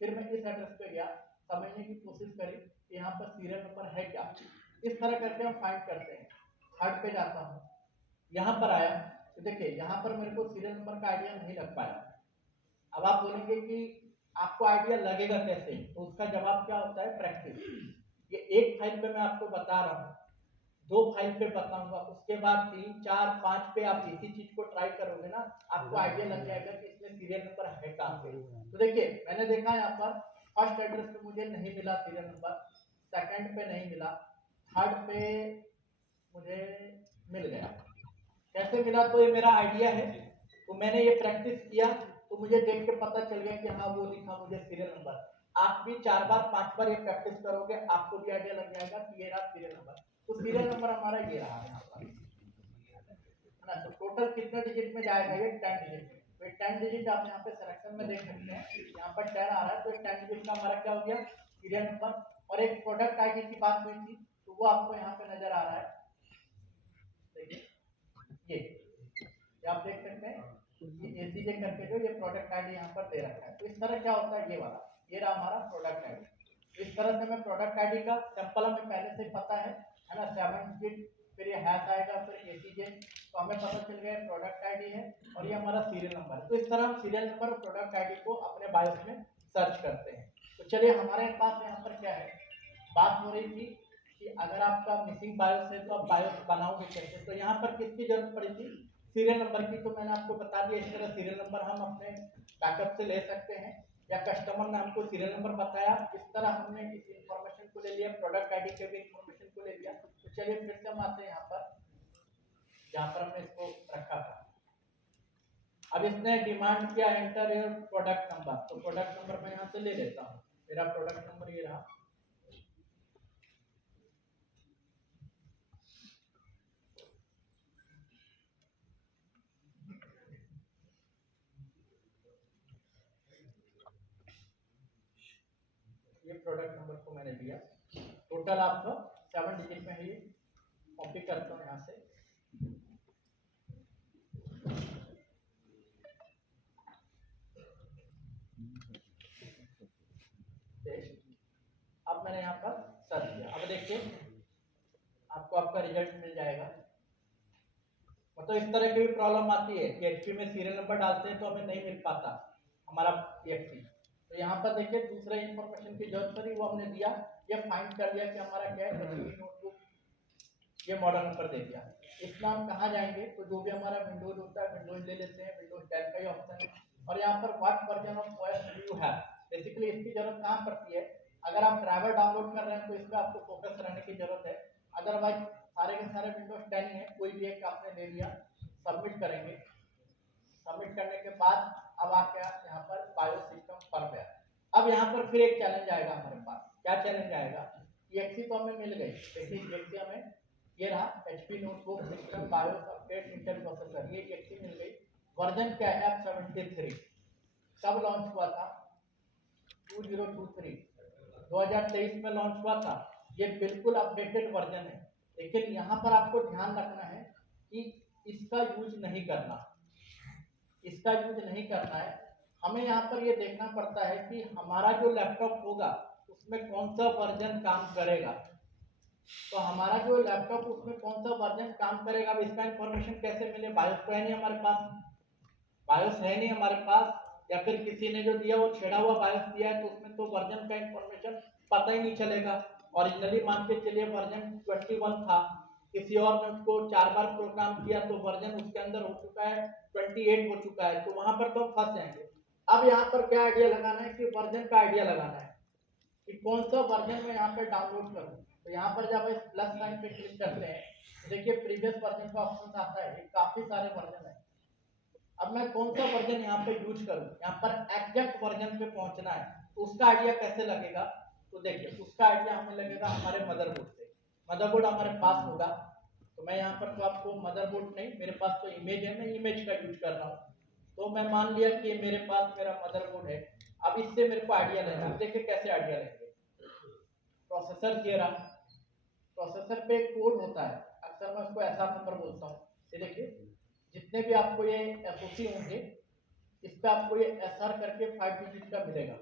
फिर मैं इस एड्रेस पे गया, समझने की कोशिश करी कि यहाँ पर सीरियल नंबर है क्या। इस तरह करके हम फाइंड करते हैं। थर्ड पे जाता हूँ, यहाँ पर आया, तो देखिए यहाँ पर मेरे को सीरियल नंबर का आइडिया नहीं लग पाया। अब आप बोलेंगे कि आपको आइडिया लगेगा कैसे, तो उसका जवाब क्या होता है, प्रैक्टिस। ये एक फाइल पे मैं आपको बता रहा हूँ, 2 फाइल पे बताऊंगा, उसके बाद 3 4 5 पे आप इसी चीज को ट्राई करोगे ना, आपको आइडिया लग जाएगा कि इसमें सीरियल नंबर है कहाँ पे। तो देखिए मैंने देखा यहाँ पर फर्स्ट एड्रेस पे मुझे नहीं मिला सीरियल नंबर, सेकंड पे नहीं मिला, थर्ड पे मुझे मिल गया। कैसे मिला, तो ये मेरा आइडिया है। तो मैंने ये प्रैक्टिस किया, तो मुझे देख के पता चल गया कि हाँ वो लिखा मुझे सीरियल नंबर। आप भी 4 बार 5 बार ये प्रैक्टिस करोगे, आपको भी आइडिया लग जाएगा कि ये रहा सीरियल नंबर। तो सीरियल नंबर हमारा ये रहा यहाँ पर, है ना। तो टोटल कितने डिजिट में जाएगा ये? 10 डिजिट में। तो 10 डिजिट आप यहाँ पे सिलेक्शन में देख सकते हैं, यहाँ पर 10 आ रहा है, तो 10 डिजिट का हमारा क्या हो गया? Serial number. और एक प्रोडक्ट आईडी की बात हुई थी, तो वो आपको यहाँ पे नजर आ रहा है, देखिए ये आप देख सकते हैं, ये एसीजे करके जो ये प्रोडक्ट आईडी यहाँ पर दे रखा है। तो इस तरह क्या होता है, ये वाला, ये रहा हमारा प्रोडक्ट आईडी। इस तरह से हमें प्रोडक्ट आईडी का सैंपल हमें पहले से पता है ना, 7 डिजिट, फिर ये हैश आएगा, फिर एसीजे, तो हमें पता चल गया प्रोडक्ट आईडी है और ये हमारा सीरियल नंबर। तो इस तरह हम सीरियल नंबर और प्रोडक्ट आईडी को अपने बायोस में सर्च करते हैं। तो चलिए हमारे पास यहाँ पर क्या है, बात हो रही थी कि अगर आपका मिसिंग बायोस है तो आप बायोस बनाओगे कैसे। तो यहाँ पर किसकी जरूरत पड़ी थी? सीरियल नंबर की। तो मैंने आपको बता दिया, इस तरह सीरियल नंबर हम अपने बैकअप से ले सकते हैं, या कस्टमर ने हमको सीरियल नंबर बताया, इस तरह हमने इस इंफॉर्मेशन को ले लिया, प्रोडक्ट आईडी के भी इंफॉर्मेशन को ले लिया। तो चलिए फिर से हम आते हैं यहाँ पर जहाँ पर हमने इसको रखा था। अब इसने डिमांड किया एंटर योर प्रोडक्ट नंबर, तो प्रोडक्ट नंबर मैं यहाँ से ले लेता हूँ, मेरा प्रोडक्ट नंबर ये रहा। ये प्रोडक्ट नंबर को मैंने दिया, टोटल आपका 7 डिजिट में है। ये कॉपी करता हूँ यहाँ से, अब मैंने यहाँ पर सर्च किया। अब देखिए आपको आपका रिजल्ट मिल जाएगा। मतलब इस तरह की भी प्रॉब्लम आती है कि एचपी में सीरियल नंबर डालते हैं तो हमें नहीं मिल पाता हमारा पीएफसी। तो यहाँ पर देखिए दूसरे इंफॉर्मेशन की जरूरत पड़ी, वो हमने दिया, ये फाइंड कर लिया कि हमारा क्या है, नोटबुक, ये मॉडल नंबर दे दिया। इसमें हम कहाँ जाएंगे, तो जो भी हमारा विंडोज होता है विंडोज ले लेते हैं, विंडोज 10 का ही ऑप्शन है। और यहाँ पर what version of OS you have, basically इसकी जरूरत कहाँ पड़ती है, अगर आप ड्राइवर डाउनलोड कर रहे हैं तो इस पर आपको फोकस रहने की जरूरत है। अदरवाइज सारे के सारे विंडोज 10 ही है, कोई भी एक आपने ले लिया, सबमिट करेंगे। सबमिट करने के बाद अब आ गया यहाँ पर बायो सिस्टम फर्मवेयर। अब यहाँ पर फिर एक चैलेंज आएगा हमारे पास। क्या चैलेंज आएगा? EXE तो हमें मिल गई, देखिए EXE हमें ये रहा, HP notebook system BIOS update Intel processor, ये EXE मिल गई। वर्जन क्या है? F73। कब लॉन्च हुआ था? 2023, 2023 में लॉन्च हुआ था। ये बिल्कुल अपडेटेड वर्जन है, लेकिन यहाँ पर आपको ध्यान रखना है कि इसका यूज नहीं करना, इसका यूज नहीं करना है। हमें यहाँ पर ये देखना पड़ता है कि हमारा जो लैपटॉप होगा उसमें कौन सा वर्जन काम करेगा। तो हमारा जो लैपटॉप उसमें कौन सा वर्जन काम करेगा, अब इसका इंफॉर्मेशन कैसे मिले? बायोस तो है नहीं हमारे पास, बायोस है नहीं हमारे पास, या फिर किसी ने जो दिया वो छेड़ा हुआ बायोस दिया है, तो उसमें तो वर्जन का इंफॉर्मेशन पता ही नहीं चलेगा। ओरिजिनली मान के चलिए वर्जन 21 था, किसी और ने उसको 4 बार प्रोग्राम किया तो वर्जन उसके अंदर हो चुका है 28 हो चुका है, तो वहां पर तो फंस जाएंगे। अब यहाँ पर क्या आइडिया लगाना है कि वर्जन का आइडिया लगाना है कि कौन सा वर्जन में यहाँ पर डाउनलोड करूँ। तो यहाँ पर जब इस प्लस साइन पे क्लिक करते हैं तो देखिए प्रीवियस वर्जन का ऑप्शन आता है, ये काफी सारे वर्जन है। अब मैं कौन सा वर्जन यहाँ पे यूज करूँ, यहाँ पर एग्जैक्ट वर्जन पे पहुंचना है, तो उसका आइडिया कैसे लगेगा? तो देखिए उसका आइडिया हमें लगेगा हमारे मदरबोर्ड से। मदरबोर्ड हमारे पास होगा, तो मैं यहाँ पर तो आपको मदरबोर्ड नहीं, मेरे पास तो इमेज है, मैं इमेज का यूज कर रहा हूँ। तो मैं मान लिया कि मेरे पास मेरा मदरबोर्ड है। अब इससे मेरे को आइडिया लेना है, देखिए कैसे आइडिया लेंगे। प्रोसेसर के रहा, प्रोसेसर पे एक कोड होता है, अक्सर मैं उसको ऐसा नंबर बोलता हूँ। ये देखिए जितने भी आपको ये एसओसी होंगे इस पे आपको ये एसआर करके 5 डिजिट का मिलेगा,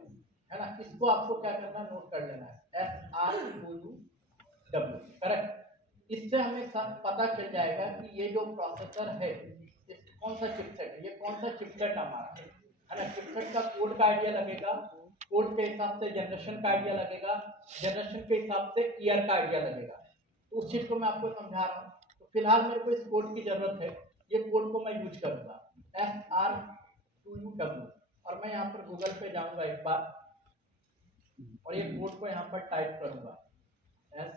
है ना। इसको आपको क्या करना है, नोट कर लेना है, SRUW, करेक्ट। इससे हमें पता चल जाएगा कि ये जो प्रोसेसर है कौन सा चिपसेट है, ये कौन सा चिपसेट हमारा है ना। चिपसेट का कोड का आइडिया लगेगा, कोड के हिसाब से जनरेशन का आइडिया लगेगा, जनरेशन के हिसाब से ईयर का आइडिया लगेगा। तो उस चीज को मैं आपको समझा रहा हूँ। तो फिलहाल मेरे को इस कोड की जरूरत है, ये कोड को मैं यूज करूंगा, SRUW। और मैं यहाँ पर गूगल पे जाऊंगा एक बार और ये कोड को यहाँ पर टाइप करूंगा, S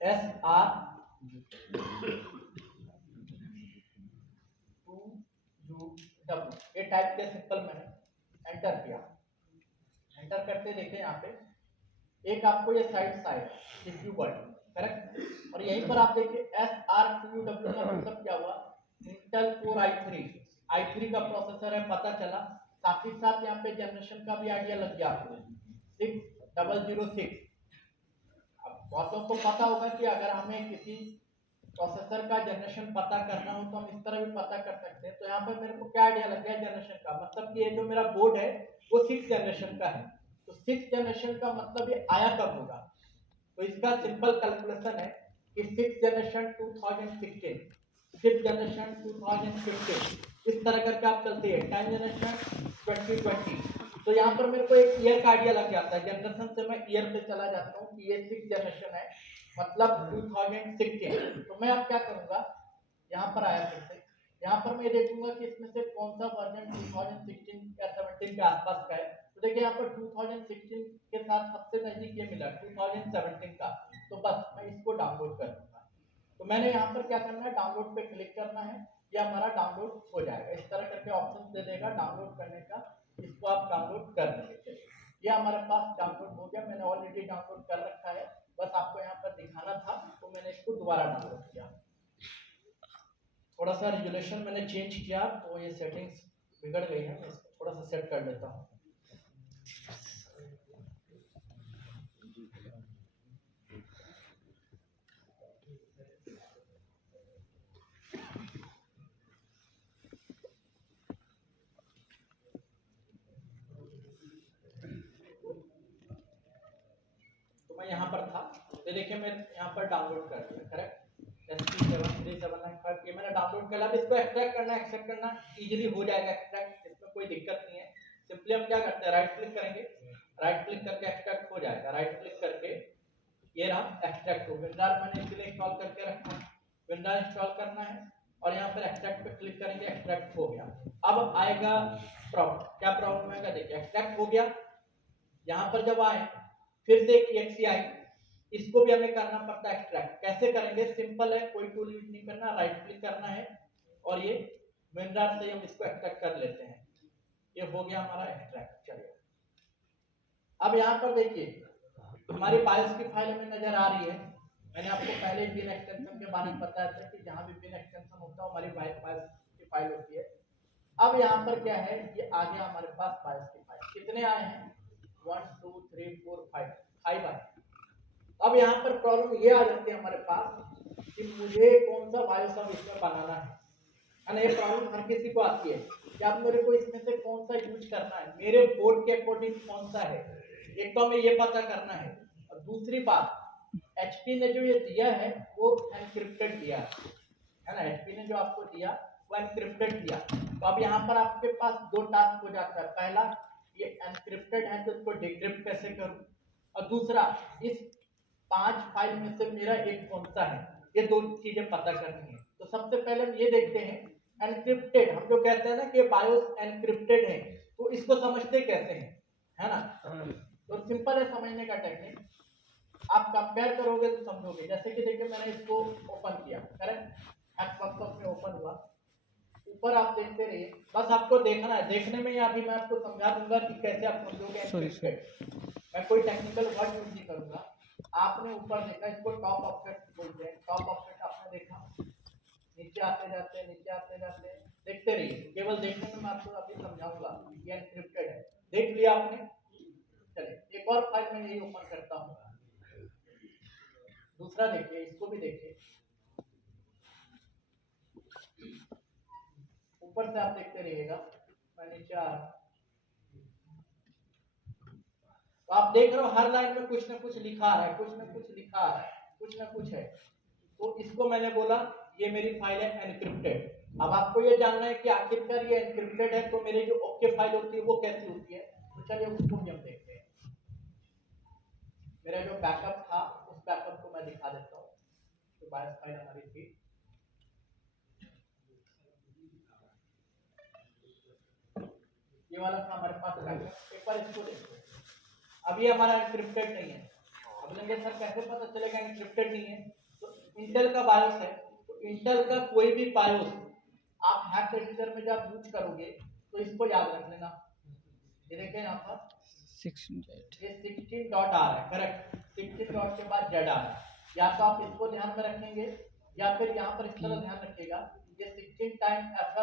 SR2UW, ये टाइप के सिंपल मैंने एंटर किया। एंटर करते देखें यहाँ पे एक आपको ये साइड CPU वर्ड, करेक्ट। और यहीं पर आप देखिए SR2UW का मतलब क्या हुआ, इंटेल कोर i3 का प्रोसेसर है, पता चला। साथ ही साथ यहाँ पे जनरेशन का भी आइडिया लग गया आपको, 6006। अब बहुतों को पता होगा कि अगर हमें किसी प्रोसेसर का जनरेशन पता करना हो तो हम इस तरह भी पता कर सकते हैं। तो यहाँ पे मेरे को क्या आइडिया लग गया जनरेशन का, मतलब कि ये जो मेरा बोर्ड है वो 6 जनरेशन का है। तो 6 जनरेशन का मतलब ये आया कब होगा, तो इसका सिंपल कैलकुलेशन है कि 6 जनरेशन 2016, 6 जनरेशन 2015, इस तरह करके आप चलते हैं 10 जनरेशन 2020। तो यहाँ पर मेरे को एक ईयर का आइडिया लग जाता है, जनरेशन से मैं ईयर पे चला जाता हूँ कि ये 6 जनरेशन है मतलब 2016। तो मैं अब क्या करूंगा, यहाँ पर आया फिर से, यहाँ पर मैं देखूंगा कि इसमें से कौन सा वर्जन 2016 या 17 के आसपास का है। तो देखिए यहाँ पर 2016 के साथ सबसे नजदीक ये मिला 2017 का, तो बस मैं इसको डाउनलोड कर लूंगा। तो मैंने यहाँ पर क्या करना है, डाउनलोड पे क्लिक करना है, ये हमारा डाउनलोड हो जाएगा। इस तरह करके ऑप्शन दे देगा डाउनलोड करने का, इसको आप डाउनलोड कर लेंगे। ये हमारे पास डाउनलोड हो गया, मैंने ऑलरेडी डाउनलोड कर रखा है, बस आपको यहाँ पर दिखाना था तो मैंने इसको दोबारा डाउनलोड किया। थोड़ा सा रेजुलेशन मैंने चेंज किया तो ये सेटिंग्स बिगड़ गई है, मैं इसको थोड़ा सा सेट कर लेता हूँ। तो मैं यहाँ पर था, तो देखिए मैं यहाँ पर डाउनलोड कर दिया, करेक्ट। SP73795 ये मैंने डाउनलोड कर लिया। अब इसको एक्सट्रैक्ट करना एक्सेप्ट करना इजीली हो जाएगा एक्सट्रैक्ट, इसमें कोई दिक्कत नहीं है। सिंपली हम क्या करते हैं, राइट क्लिक करेंगे, राइट क्लिक करके एक्सट्रैक्ट हो जाएगा। राइट क्लिक करके ये रहा एक्सट्रैक्ट हो, विंडोज मैंने इसलिए इंस्टॉल करके रखा है, विंडोज इंस्टॉल करना है और यहाँ पर एक्सट्रैक्ट पे क्लिक करेंगे, एक्सट्रैक्ट हो गया। अब आएगा प्रॉब्लम, क्या प्रॉब्लम आएगा देखिए, एक्सट्रैक्ट हो गया। यहाँ पर जब आए फिर से एक exe आई, इसको भी हमें करना पड़ता है एक्सट्रैक्ट। कैसे करेंगे, सिंपल है, कोई टूल यूज नहीं करना, राइट क्लिक करना है और ये विंडोज से हम इसको एक्सट्रैक्ट कर लेते हैं। ये हो गया हमारा एक्सट्रैक्ट। चलिए अब यहाँ पर देखिए हमारी बायोस की फाइल हमें नजर आ रही है। मैंने आपको पहले बिन एक्सटेंशन के बारे में बताया था कि जहाँ भी बिन एक्सटेंशन होता है हमारी बायोस की फाइल होती है। अब यहाँ पर क्या है, ये आ गया हमारे पास बायोस की फाइल। कितने आए हैं, 1 2 3 4 5 आए। अब यहाँ पर प्रॉब्लम ये आ जाती है हमारे पास कि मुझे कौन सा बायोस अब इसमें बनाना है ना। ये प्रॉब्लम हर किसी को आती है कि अब मेरे को इसमें से कौन सा यूज करना है, मेरे बोर्ड के अकॉर्डिंग कौन सा है, एक तो हमें ये पता करना है। और दूसरी बात, HP ने जो ये दिया है वो एनक्रिप्टेड दिया है ना, HP ने जो आपको दिया वो एनक्रिप्टेड दिया। तो अब यहाँ पर आपके पास दो टास्क हो जाता है, पहला ये एनक्रिप्टेड है तो इसको डिक्रिप्ट कैसे करूं, और दूसरा इस 5 फाइल में से मेरा एक कौन सा है, ये दो चीजें पता करनी है। तो सबसे पहले हम ये देखते हैं एनक्रिप्टेड, हम जो कहते हैं ना कि बायोस एनक्रिप्टेड है, तो इसको समझते कैसे हैं, है ना। तो सिंपल है समझने का टेक्निक, आप कंपेयर करोगे तो समझोगे। जैसे कि देखिए मैंने इसको ओपन किया, करेक्ट, एक्सवर्कशॉप में ओपन हुआ, ऊपर आप देखते रहिए, बस आपको देखना है, देखने में ही अभी मैं आपको समझा दूंगा कि कैसे आप समझोगे एनक्रिप्टेड। मैं कोई टेक्निकल वर्ड यूज नहीं करूंगा। आपने ऊपर देखा, इसको टॉप ऑब्जेक्ट बोलते हैं, टॉप ऑब्जेक्ट आपने देखा, नीचे आते जाते हैं, नीचे आते जाते हैं, देखते रहिए, केवल देखने में मैं आपको अभी समझाऊंगा ये एनक्रिप्टेड है। देख लिया आपने, चलिए एक और फाइल मैं यही ओपन करता हूँ, दूसरा देखिए, इसको भी देखिए, ऊपर से आप देखते रहिएगा, मैं नीचे आ रहा हूं, तो आप देख रहे हो हर लाइन में कुछ ना कुछ लिखा है, कुछ ना कुछ लिखा है, कुछ ना कुछ है। तो इसको मैंने बोला ये मेरी फाइल है एनक्रिप्टेड। अब आपको ये जानना है कि आखिरकार ये एनक्रिप्टेड है तो मेरी जो ओके फाइल होती है वो कैसी होती है, तो चलिए उसको भी हम देखते हैं। मेरा जो बैकअप था उस बैकअप को मैं दिखा देता हूँ, तो बायोस फाइल हमारी थी, ये वाला था हमारे पास बैकअप। एक बार इसको देखो, अब ये हमारा एनक्रिप्टेड नहीं है। अब बोलेंगे सर कैसे पता चलेगा एनक्रिप्टेड नहीं है? तो इंटेल का बायोस है, तो इंटेल का कोई भी बायोस आप हैक एडिटर में जब यूज करोगे तो इसको याद रख लेना। ये देखें यहाँ पर 16 ये 16 डॉट आ रहा है, करेक्ट। 16 डॉट के बाद जेड आ रहा है, या तो आप इसको ध्यान में रखेंगे या फिर यहाँ पर इस तरह ध्यान रखिएगा, ये 16 टाइम एफ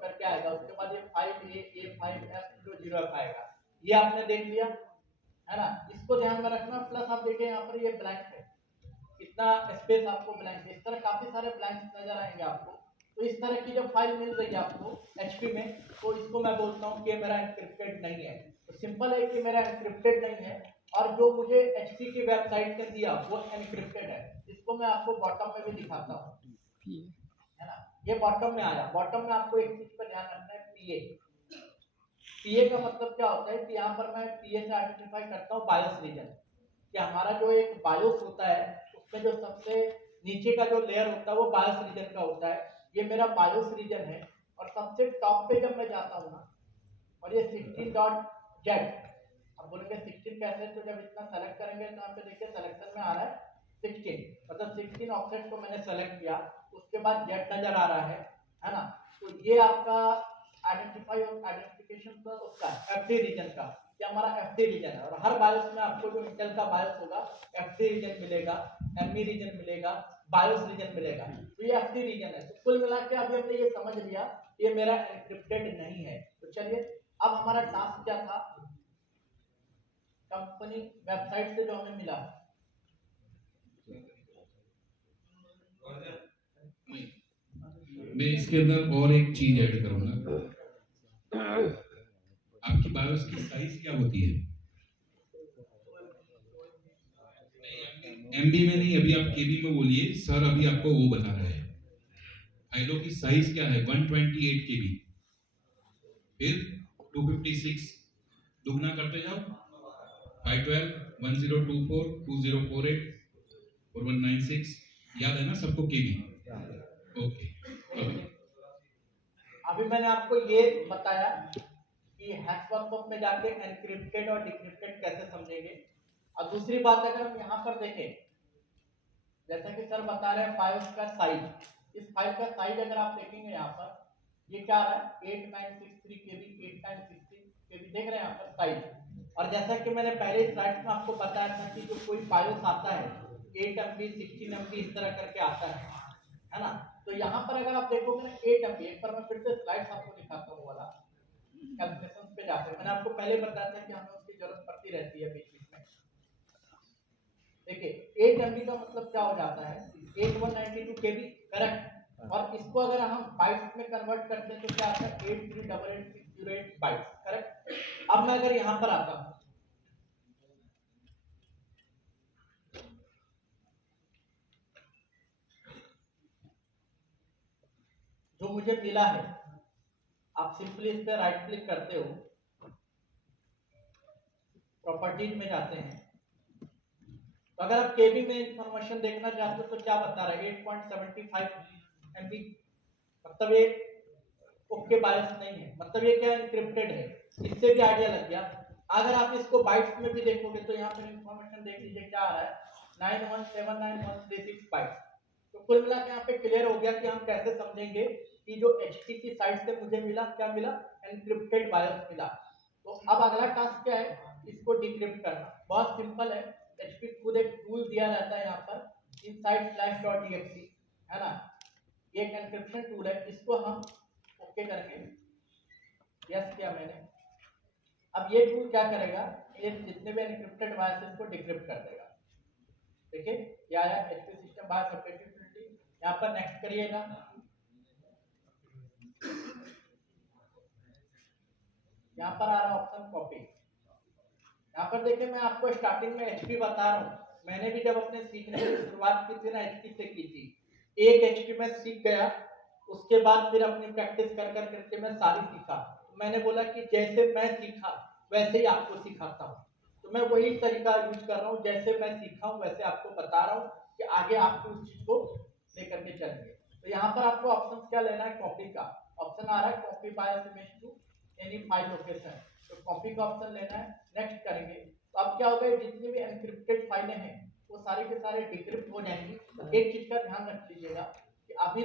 करके आएगा, उसके बाद ये 5A5F0 आएगा। ये आपने देख लिया है ना, इसको ध्यान में रखना। प्लस आप देखिए यहाँ पर ये ब्लैंक है, कितना स्पेस आपको ब्लैंक है, इस तरह काफी सारे ब्लैंक्स नजर आएंगे आपको। तो इस तरह की जब फाइल मिल रही है आपको एचपी में, तो इसको मैं बोलता हूँ कि मेरा एनक्रिप्टेड नहीं है। तो सिंपल है कि मेरा एनक्रिप्टेड नहीं है, और जो मुझे एचपी की वेबसाइट ने दिया वो एनक्रिप्टेड है। इसको मैं आपको बॉटम में भी दिखाता हूँ, है ना। ये बॉटम में आया, बॉटम में आपको एक चीज पर ध्यान रखना है, पीए। पीए का मतलब क्या होता है कि यहाँ पर मैं पीए से आइडेंटिफाई करता हूँ बायोस रीजन, कि हमारा जो एक बायोस होता है उसमें जो सबसे नीचे का जो लेयर होता है वो बायोस रीजन का होता है। ये मेरा बायोस रीजन है, और सबसे टॉप पे जब मैं जाता हूँ ना, और ये 16.z, अब बोलेंगे 16 कैसे, तो जब इतना सेलेक्ट करेंगे तो यहाँ पे देखिए सिलेक्शन में आ रहा है 16, मतलब 16 ऑफसेट को मैंने सेलेक्ट किया, उसके बाद z नजर आ रहा है ना। तो ये आपका आइडेंटिफाई और आइडेंटिफिकेशन का उसका एफडी रीजन का, ये हमारा एफडी रीजन है। और हर बायोस में आपको जो इंटेल का बायोस होगा एफडी रीजन मिलेगा, एमई रीजन मिलेगा, बायोस रीजन मिलेगा। तो ये एफडी रीजन है। तो कुल मिला के अभी हमने ये समझ लिया ये मेरा एनक्रिप्टेड नहीं है। तो चलिए अब हमारा टास्क क्या था, कंपनी वेबसाइट से जो हमें मिला, मैं इसके अंदर और एक चीज ऐड करूंगा। आपकी बायोस की साइज क्या होती है? एमबी में नहीं, अभी आप केबी में बोलिए। सर अभी आपको वो बता रहे हैं फाइलों की साइज क्या है। 128 केबी, फिर 256, दुगना करते जाओ, 512, 1024, 2048, 4196। याद है ना सबको केबी? ओके। अभी मैंने आपको ये बताया कि हैश वर्कबुक में जाके एनक्रिप्टेड और डिक्रिप्टेड कैसे समझेंगे। और दूसरी बात अगर हम यहाँ पर देखें, जैसा कि सर बता रहे हैं बायोस का साइज, इस फाइल का साइज अगर आप देखेंगे यहाँ पर, ये क्या आ रहा है 8963 केबी, 8963 केबी, देख रहे हैं यहाँ पर साइज। और जैसा कि मैंने पहले स्लाइड्स में आपको बताया था कि जो कोई बायोस आता है 8 MB 16 MB इस तरह करके आता है ना। तो यहाँ पर अगर आप देखोगे ना 8 MB, एक बार मैं फिर से स्लाइड्स आपको दिखाता हूँ वाला कैलकुलेशंस पे जाकर, मैंने आपको पहले बताया था कि हमें उसकी जरूरत पड़ती रहती है बीच बीच में। देखिए 8 MB का मतलब क्या हो जाता है, 8192 KB, करेक्ट। और इसको अगर हम बाइट्स में कन्वर्ट करते हैं तो क्या आता है 8388608 बाइट्स, करेक्ट। अब मैं अगर यहाँ पर आता हूँ, जो मुझे मिला है, आप सिंपली इस पर राइट क्लिक करते हो, प्रॉपर्टीज में जाते हैं, तो अगर आप केबी में इंफॉर्मेशन देखना चाहते हो तो क्या बता रहा है 8.75 MB, मतलब ये ओके बायस नहीं है, मतलब ये क्या एनक्रिप्टेड है। इससे भी आइडिया लग गया। अगर आप इसको बाइट्स में भी देखोगे तो यहाँ पर इंफॉर्मेशन देख लीजिए क्या आ रहा है 9179136 बाइट्स। तो कुल मिला के यहाँ पे क्लियर हो गया कि हम कैसे समझेंगे कि जो एचटी की साइट से मुझे मिला क्या मिला, एनक्रिप्टेड बायोस मिला। तो अब अगला टास्क क्या है, इसको डिक्रिप्ट करना। बहुत सिंपल है, एचपी खुद एक टूल दिया रहता है यहाँ पर insideflash.exe, है ना। ये एक एनक्रिप्शन टूल है, इसको हम ओके करेंगे, यस किया मैंने। अब ये टूल क्या करेगा, ये जितने भी एनक्रिप्टेड बायोस को डिक्रिप्ट कर देगा। देखिए ये आया एचपी सिस्टम बायोस अपडेटेबिलिटी, यहाँ पर नेक्स्ट करिएगा। यहाँ पर आ रहा ऑप्शन कॉपी। यहाँ पर देखिए मैं आपको स्टार्टिंग में एचपी बता रहा हूँ, मैंने भी जब अपने सीखने की शुरुआत की थी ना एचपी से की थी, एक एचपी में सीख गया, उसके बाद फिर अपनी प्रैक्टिस कर कर करके मैं सारी सीखा। तो मैंने बोला कि जैसे मैं सीखा वैसे ही आपको सिखाता हूँ। तो मैं वही तरीका यूज कर रहा हूँ, जैसे मैं सीखा हूँ वैसे आपको बता रहा हूँ कि आगे आपको उस चीज को लेकर के चलेंगे। तो यहाँ पर आपको ऑप्शन क्या लेना है, कॉपी का ऑप्शन आ रहा है, copy BIOS image to any file location, तो कॉपी का ऑप्शन लेना है, नेक्स्ट करेंगे। तो अब क्या होगा, जितनी भी एनक्रिप्टेड फाइलें हैं वो सारे के सारे डिक्रिप्ट हो जाएंगी। एक चीज का ध्यान रख लीजिएगा कि अभी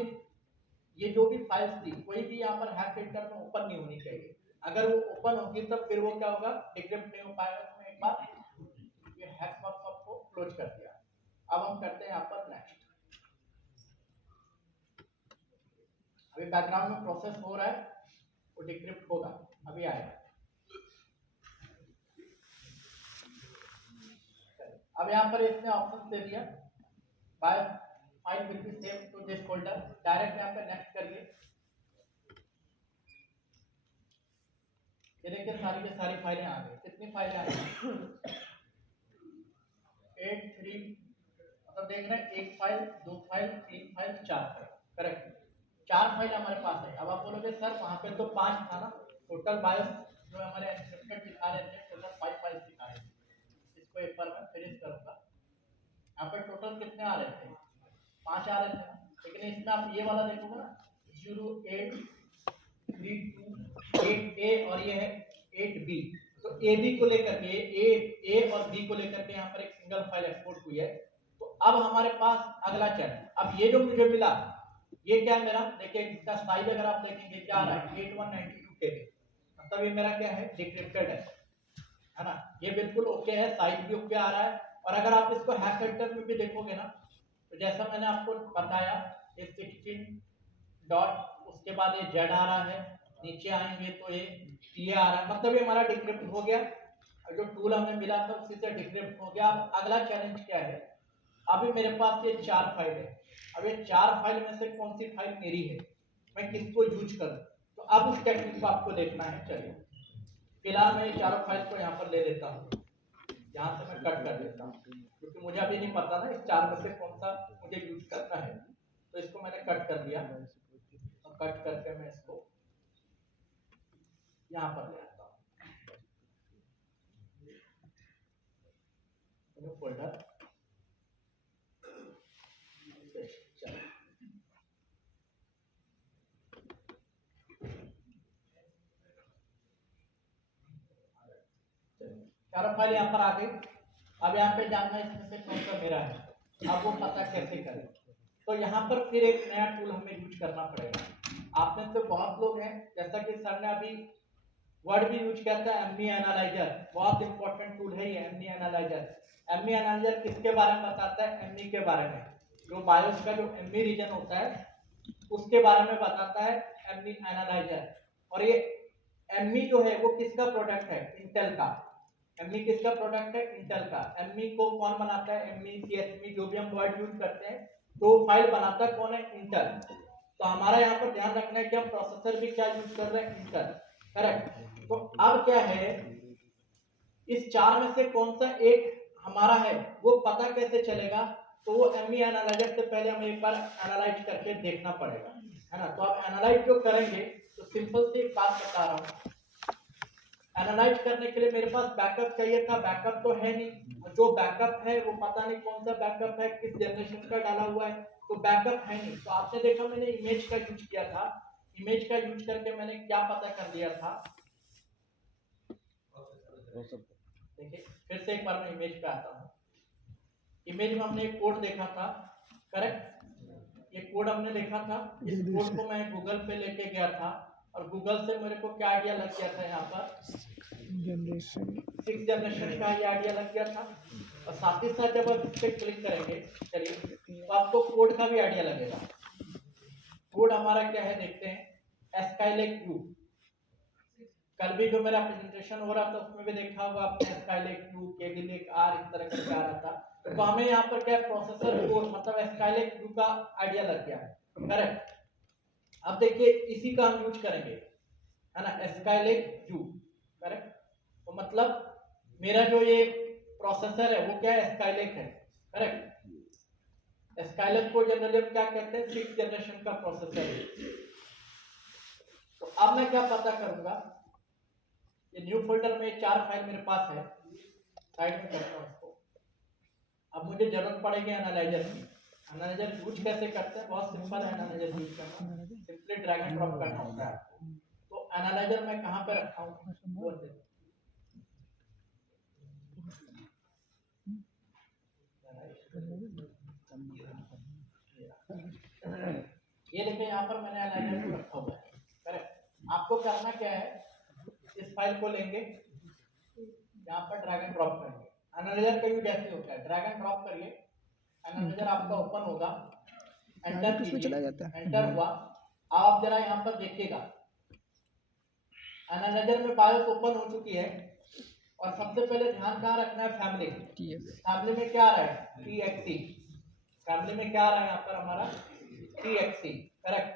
ये जो भी फाइल्स थी कोई भी यहाँ पर हैश सेंटर में ओपन नहीं होनी चाहिए। अगर वो ओपन होगी तब फिर वो क्या होगा, डिक्रिप्ट नहीं हो पाएगा। तो मैं एक बार ये हैश वर्कशॉप को क्लोज कर दिया। अब हम करते हैं यहाँ पर नेक्स्ट। अभी बैकग्राउंड में प्रोसेस हो रहा है, वो डिक्रिप्ट होगा, अभी आएगा। अब यहाँ पर इसने ऑप्शन दे दिया, by file will be save to this folder. Direct यहाँ पे नेक्स्ट करिए। ये देखिए सारी की सारी फाइलें आ गई। कितनी फाइलें आ गई? 8 3, मतलब देख रहे हैं 1 file 2 file 3 file 4 file. Correct, 4 file हमारे पास है। अब आप बोलोगे सर वहां पे तो 5 था ना। टोटल बायोस जो हमारे एनक्रिप्टेड दिखा रहे थे टोटल 5 फाइल्स दिखा रहे थे। इसको एक बार मैं फिनिश करूंगा। यहाँ पे टोटल कितने आ रहे थे? 5 आ रहे थे ना। लेकिन इसमें आप ये वाला देखोगे ना, 0 8 3 2 8 ए और ये है 8 बी। तो ए बी को लेकर के ए और बी को लेकर के यहाँ पर एक सिंगल फाइल एक्सपोर्ट हुई है। तो अब हमारे पास अगला चरण, अब ये जो मुझे मिला ये क्या है मेरा, देखिए इसका साइज अगर आप देखेंगे क्या आ रहा है, 8192 KB। मतलब ये मेरा क्या है, डिक्रिप्टेड है ना। ये बिल्कुल ओके है, साइज भी ओके आ रहा है। और अगर आप इसको हैश सेंटर में भी देखोगे ना, तो जैसा मैंने आपको बताया ये 16 डॉट, उसके बाद ये जेड आ रहा है, नीचे आएंगे तो ये आ रहा है। मतलब ये हमारा डिक्रिप्ट हो गया। जो टूल हमें मिला था उसी से डिक्रिप्ट हो गया। अब अगला चैलेंज क्या है, अभी मेरे पास ये 4 फाइल है। अब ये 4 फाइल में से कौन सी फाइल मेरी है, मैं किसको यूज करूं। तो अब उस टेक्निक को आपको देखना है। चलिए फिलहाल मैं ये चारों फाइल को यहाँ पर ले लेता हूँ, यहाँ से मैं कट कर देता हूँ, क्योंकि मुझे अभी नहीं पता ना इस 4 में से कौन सा मुझे यूज करना है। तो इसको मैंने कट कर दिया और कट करके मैं इसको यहाँ पर ले आता हूँ फोल्डर। चारों फाइल यहाँ पर आ गई। अब यहाँ पे जानना है इसमें से कौन सा मेरा है, अब वो पता कैसे करें। तो यहाँ पर फिर एक नया टूल हमें यूज करना पड़ेगा। आप में से बहुत लोग हैं, जैसा कि सर ने अभी वर्ड भी यूज किया था, एमनी एनालाइजर। बहुत इंपॉर्टेंट टूल है ये एमनी एनालाइजर। एमनी एनालाइजर किसके बारे में बताता है, एमनी के बारे में। जो बायोस का जो एमनी रीजन होता है उसके बारे में बताता है एमनी एनालाइजर। और ये एमनी जो है वो किसका प्रोडक्ट है, इंटेल का। एमनी किसका प्रोडक्ट है, इंटेल का। एमनी को कौन बनाता है, एमनी सीएसमी जो भी हम वर्ड यूज करते हैं तो फाइल बनाता कौन है, इंटेल। तो हमारा यहाँ पर ध्यान रखना है कि हम प्रोसेसर भी क्या यूज कर रहे हैं, इंटेल। करेक्ट। तो अब क्या है, इस 4 में से कौन सा एक हमारा है वो पता कैसे चलेगा। तो वो एमई एनालाइजर से पहले हमें एक बार एनालाइज करके देखना पड़ेगा, है ना। तो आप एनालाइज जो करेंगे तो सिंपल सी एक बात बता रहा हूँ। एनालाइज करने के लिए मेरे पास बैकअप चाहिए था, बैकअप तो है नहीं। जो बैकअप है वो पता नहीं कौन सा बैकअप है, किस जनरेशन का डाला हुआ है, तो बैकअप है नहीं। तो आपने देखा मैंने इमेज का यूज किया था। इमेज का यूज करके मैंने क्या पता कर लिया था, देखिए फिर से एक बार मैं इमेज पे आता हूँ। इमेज में हमने एक कोड देखा था, करेक्ट। ये कोड हमने देखा था। इस कोड को मैं गूगल पे लेके गया था और गूगल से मेरे को क्या आइडिया लग गया था, यहाँ पर 6 जनरेशन का ये आइडिया लग गया था। और साथ ही साथ जब आप इस पे क्लिक करेंगे, चलिए, तो आपको कोड का भी आइडिया लगेगा। कोड हमारा क्या है देखते हैं, एस्काइलेक यू। कल भी जो मेरा प्रेजेंटेशन हो रहा था उसमें भी देखा होगा आपने, एस्काइलेक यू, केविलेक आर, इस तरह का आ रहा था। तो हमें यहाँ पर क्या प्रोसेसर कोड मतलब एस्काइलेक यू का आइडिया लग गया है, करेक्ट। अब देखिए इसी का हम यूज करेंगे, है ना, एस्काइलेक यू, करेक्ट। तो मतलब मेरा जो ये प्रोसेसर है वो क्या है, एस्काइलेक है, करेक्ट। एस्काइलेक को जनरली हम क्या कहते हैं, 6th जनरेशन का प्रोसेसर है। तो अब मैं क्या पता करूंगा, ये न्यू फोल्डर में 4 फाइल मेरे पास है, साइड में करता हूं इसको। अब मुझे जरूरत पड़ेगी एनालाइजर की। एनालाइजर यूज कैसे करते हैं, बहुत सिंपल है एनालाइजर यूज करना, सिंपली ड्रैग एंड ड्रॉप करना होता है। तो एनालाइजर मैं कहां पे रखा हूं, वो ये देखिए यहाँ पर मैंने अलाइनर को रखा हुआ है, करेक्ट। आपको करना क्या है, इस फाइल को लेंगे, यहाँ पर ड्रैग एंड ड्रॉप करेंगे। एनालाइजर का यूज ऐसे होता है, ड्रैग एंड ड्रॉप करिए, एनालाइजर आपका ओपन होगा, एंटर कीजिए, एंटर हुआ। आप जरा यहाँ पर देखिएगा, एनालाइजर में बायोस ओपन हो चुकी है, और सबसे पहले ध्यान कहाँ रखना है, फैमिली। फैमिली में क्या आ रहा है, TXC। फैमिली में क्या आ रहा है यहाँ पर हमारा, TXC, करेक्ट।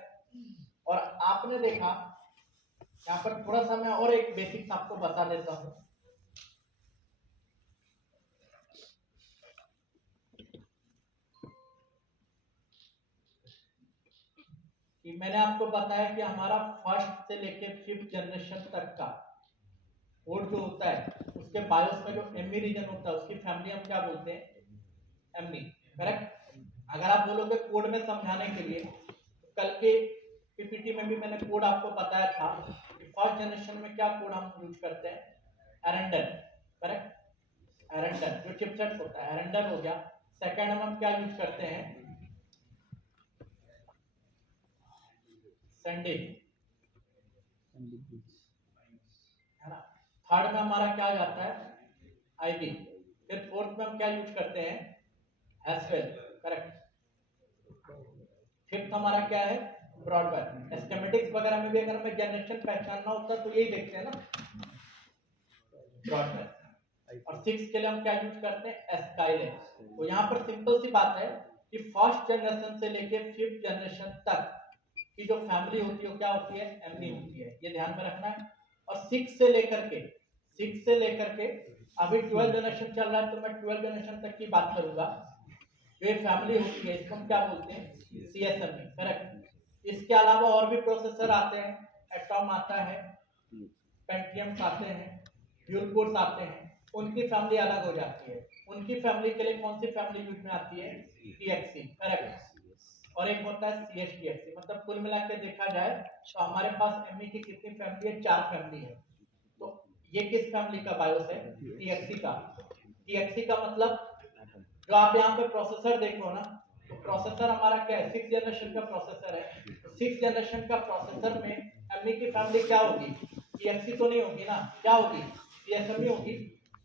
और आपने देखा यहाँ पर थोड़ा सा मैं और एक बेसिक्स आपको बता देता हूँ। कि मैंने आपको बताया कि हमारा फर्स्ट से लेके 5th जनरेशन तक का कोड जो होता है, उसके बायोस में जो एमी रीजन होता है, उसकी फैमिली हम क्या बोलते हैं, एमी, करेक्ट। अगर आप बोलोगे कोड में समझाने के लिए, तो कल के पीपीटी में भी मैंने कोड आपको बताया था कि फर्स्ट जनरेशन में क्या कोड हम यूज करते हैं, एरेंडर, करेक्ट। एरेंडर जो चिपसेट होता है, एरेंडर हो गया। सेकंड में हम क्या यूज करते हैं, संडे, है ना। थर्ड में हमारा क्या जाता है, आईबी। फिर फोर्थ में हम क्या यूज करते हैं, एसवेल, करेक्ट। फिफ्थ हमारा क्या है, ब्रॉडबैंड। स्कीमेटिक्स वगैरह में भी अगर हमें जनरेशन पहचानना होता है तो यही देखते हैं ना, ब्रॉडबैंड। और सिक्स के लिए हम क्या यूज करते हैं, एस्काइलेट। तो यहाँ पर सिंपल सी बात है कि फर्स्ट जनरेशन से लेके 5th जनरेशन तक की जो फैमिली होती है वो क्या होती है, एमनी होती है, ये ध्यान में रखना है। और 6 से लेकर के अभी 12 जनरेशन चल रहा है, तो मैं 12 जनरेशन तक की बात करूंगा। ये फैमिली होती है, इसको हम क्या बोलते हैं, CSME, करेक्ट। इसके अलावा और भी प्रोसेसर आते हैं, एटॉम आता है, पेंटियम्स आते हैं, ड्यूल कोर्स आते हैं, उनकी फैमिली अलग हो जाती है। उनकी फैमिली के लिए कौन सी फैमिली यूज में आती है, TXC, करेक्ट। और एक होता है CHTXC। मतलब कुल मिला के देखा जाए तो हमारे पास एमई की कितनी फैमिली है, 4 फैमिली है। तो ये किस फैमिली का बायोस है, TXC का। TXC का मतलब जो आप यहाँ पे प्रोसेसर देखो ना, तो प्रोसेसर हमारा क्या है, 6th जनरेशन का प्रोसेसर है। तो 6th जनरेशन का प्रोसेसर में एमई की फैमिली क्या होगी, TXC तो नहीं होगी ना, क्या होगी, CSME होगी।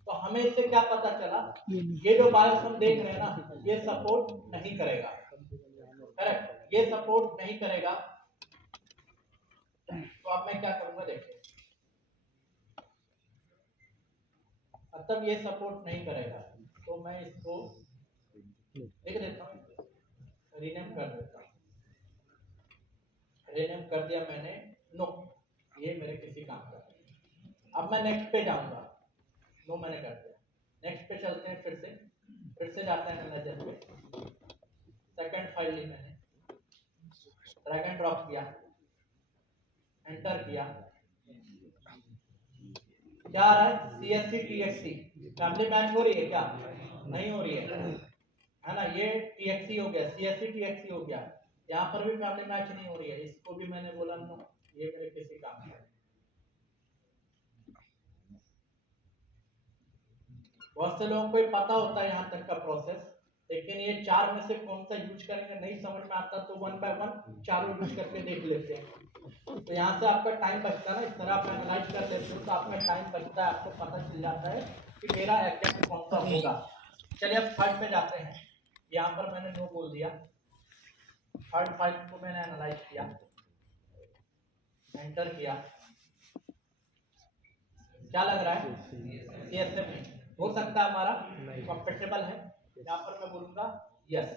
तो हमें इससे क्या पता चला, ये जो बायोस हम देख रहे हैं ना, ये सपोर्ट नहीं करेगा, करेक्ट, ये सपोर्ट नहीं करेगा। तो अब मैं क्या करूंगा, देखिए, मतलब ये सपोर्ट नहीं करेगा, तो मैं इसको लिख देता हूँ, रीनेम कर देता हूँ। रीनेम कर दिया मैंने, नो, ये मेरे किसी काम का। अब मैं नेक्स्ट पे जाऊंगा, नो मैंने कर दिया। नेक्स्ट पे चलते हैं, फिर से जाते हैं मैनेजर पे। सेकंड फाइल ली मैंने, ड्रैग एंड ड्रॉप किया, एंटर किया, क्या आ रहा है, CSC TXC। फैमिली मैच हो रही है क्या, नहीं हो रही है ना। ये TXC हो गया, CSC TXC हो गया। यहाँ पर भी फैमिली मैच नहीं हो रही है, इसको भी मैंने बोला नो, ये मेरे किसी काम का है। बहुत से लोगों को ही पता होता है यहाँ तक का प्रोसेस, लेकिन ये 4 में से कौन सा यूज करेंगे नहीं समझ में आता, तो 1 बाय 1 चारों यूज करके देख लेते हैं। तो यहाँ से आपका टाइम बचता है ना, इस तरह आप एनालाइज कर लेते हो तो आपका टाइम बचता है, आपको पता चल जाता है कि मेरा एग्जैक्ट कौन सा होगा। चलिए अब थर्ड पे जाते हैं। यहाँ पर मैंने नो बोल दिया, थर्ड फाइल को मैंने एनालाइज किया, एंटर किया, क्या लग रहा है, CSME हो सकता है हमारा कंफर्टेबल है। यहाँ पर मैं बोलूंगा यस,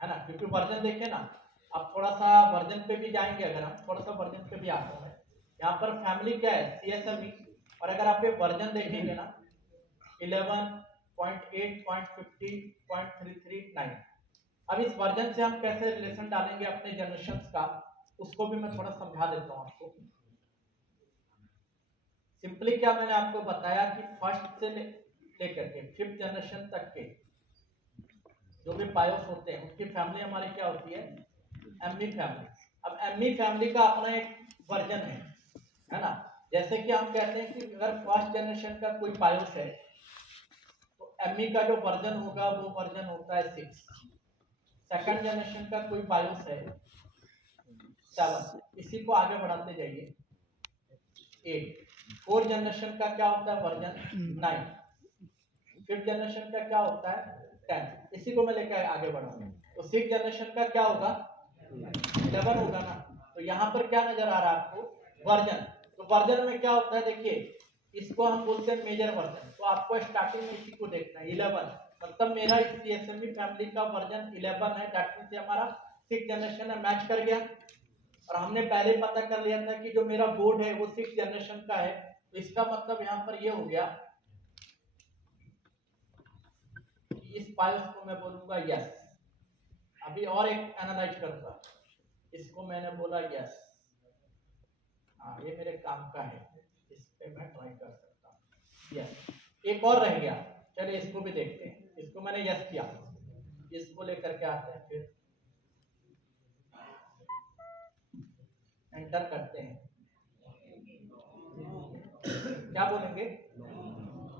है ना, क्योंकि वर्जन देखे ना। अब थोड़ा सा वर्जन पे भी जाएंगे, अगर हम थोड़ा सा वर्जन पे भी आते हैं, यहाँ पर फैमिली क्या है, CSME। और अगर आप ये वर्जन देखेंगे ना, 11.8.50.339। अब इस वर्जन से हम कैसे रिलेशन डालेंगे अपने जनरेशंस का, उसको भी मैं थोड़ा समझा देता हूँ आपको। सिंपली क्या मैंने आपको बताया कि फर्स्ट से लेकर के 5th जनरेशन तक के जो भी बायोस होते हैं, उनकी फैमिली हमारी क्या होती है, एमई फैमिली। अब एमई फैमिली का अपना एक वर्जन है ना। जैसे कि हम कहते हैं कि अगर फर्स्ट जनरेशन का कोई बायोस है, तो एमई का जो वर्जन होगा वो वर्जन होता है 6। सेकंड जनरेशन का कोई बायोस है 7, इसी को आगे बढ़ाते जाइए 8। फोर्थ जनरेशन का क्या होता है वर्जन 9। फिफ्थ जनरेशन का क्या होता है 10, इसी को मैं लेकर आगे बढ़ाऊंगा। तो सिक्स जनरेशन का क्या होगा 11 होगा ना। तो यहाँ पर क्या नजर आ रहा है आपको वर्जन। तो वर्जन में क्या होता है देखिए, इसको हम बोलते हैं मेजर वर्जन। तो आपको स्टार्टिंग में इसी को देखना है 11, मतलब मेरा इस CSME फैमिली का वर्जन 11 है। दैट मींस हमारा सिक्स जनरेशन है, मैच कर गया। और हमने पहले पता कर लिया था कि जो मेरा बोर्ड है वो सिक्स जनरेशन का है। तो इसका मतलब यहाँ पर ये हो गया, इस बायोस को मैं बोलूंगा यस। अभी और एक एनालाइज करूंगा, इसको मैंने बोला यस, हाँ ये मेरे काम का है, इस पे मैं ट्राई कर सकता हूँ यस। एक और रह गया, चलिए इसको भी देखते हैं। इसको मैंने यस किया, इसको लेकर के आते हैं, फिर एंटर करते हैं। क्या बोलेंगे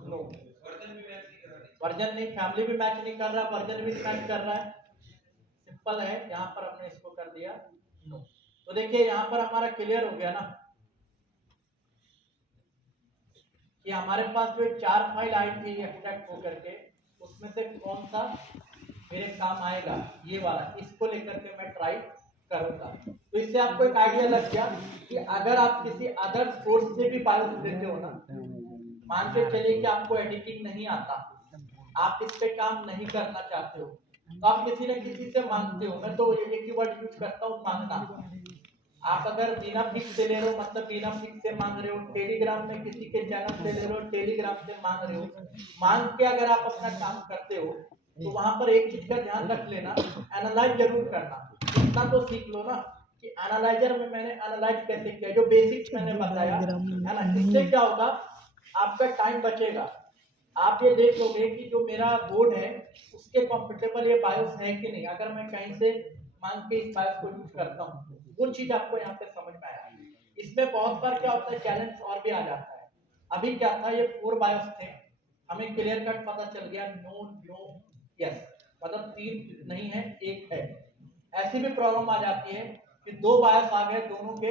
नो। वर्जन नहीं, फैमिली भी मैच नहीं कर रहा, वर्जन भी मैच कर रहा है, सिंपल है। यहाँ पर हमने इसको कर दिया नो। तो देखिए यहाँ पर हमारा क्लियर हो गया ना कि हमारे पास जो 4 फाइल आई थी एक्सट्रैक्ट होकर के, उसमें से कौन सा मेरे काम आएगा, ये वाला। इसको लेकर के मैं ट्राई करूंगा। तो इससे आपको एक आइडिया लग गया कि अगर आप किसी अदर सोर्स से भी बायोस लेते हो ना, मान के चलिए कि आपको एडिटिंग नहीं आता, आप इस पे काम नहीं करना चाहते हो, तो आप किसी न किसी से मांगते हो। मैं तो एक ही वर्ड यूज करता हूँ, मांगना। आप अगर बिना फिक्स से ले रहे हो, मतलब बिना फिक्स से मांग रहे हो। टेलीग्राम में किसी के चैनल से ले रहे हो, टेलीग्राम से मांग रहे हो। मांग के अगर आप अपना काम करते हो तो वहां पर एक चीज का ध्यान रख लेना, एनालाइज जरूर करना। इतना तो सीख लो ना कि एनालाइजर में मैंने एनालाइज कैसे किया, जो बेसिक्स मैंने बताया है ना। इससे क्या होगा, आपका टाइम बचेगा। आप ये देख लोगे कि जो मेरा बोर्ड है उसके कंफर्टेबल ये बायोस है कि नहीं। अगर मैं कहीं से मांग के इस बायोस को यूज करता हूँ, वो चीज आपको यहाँ पे समझ में आया। इसमें बहुत बार क्या होता है, चैलेंज और भी आ जाता है। अभी क्या था, ये 4 बायोस थे, हमें क्लियर कट पता चल गया नो नो यस, मतलब 3 नहीं है 1 है। ऐसी भी प्रॉब्लम आ जाती है कि 2 बायोस आ गए, दोनों के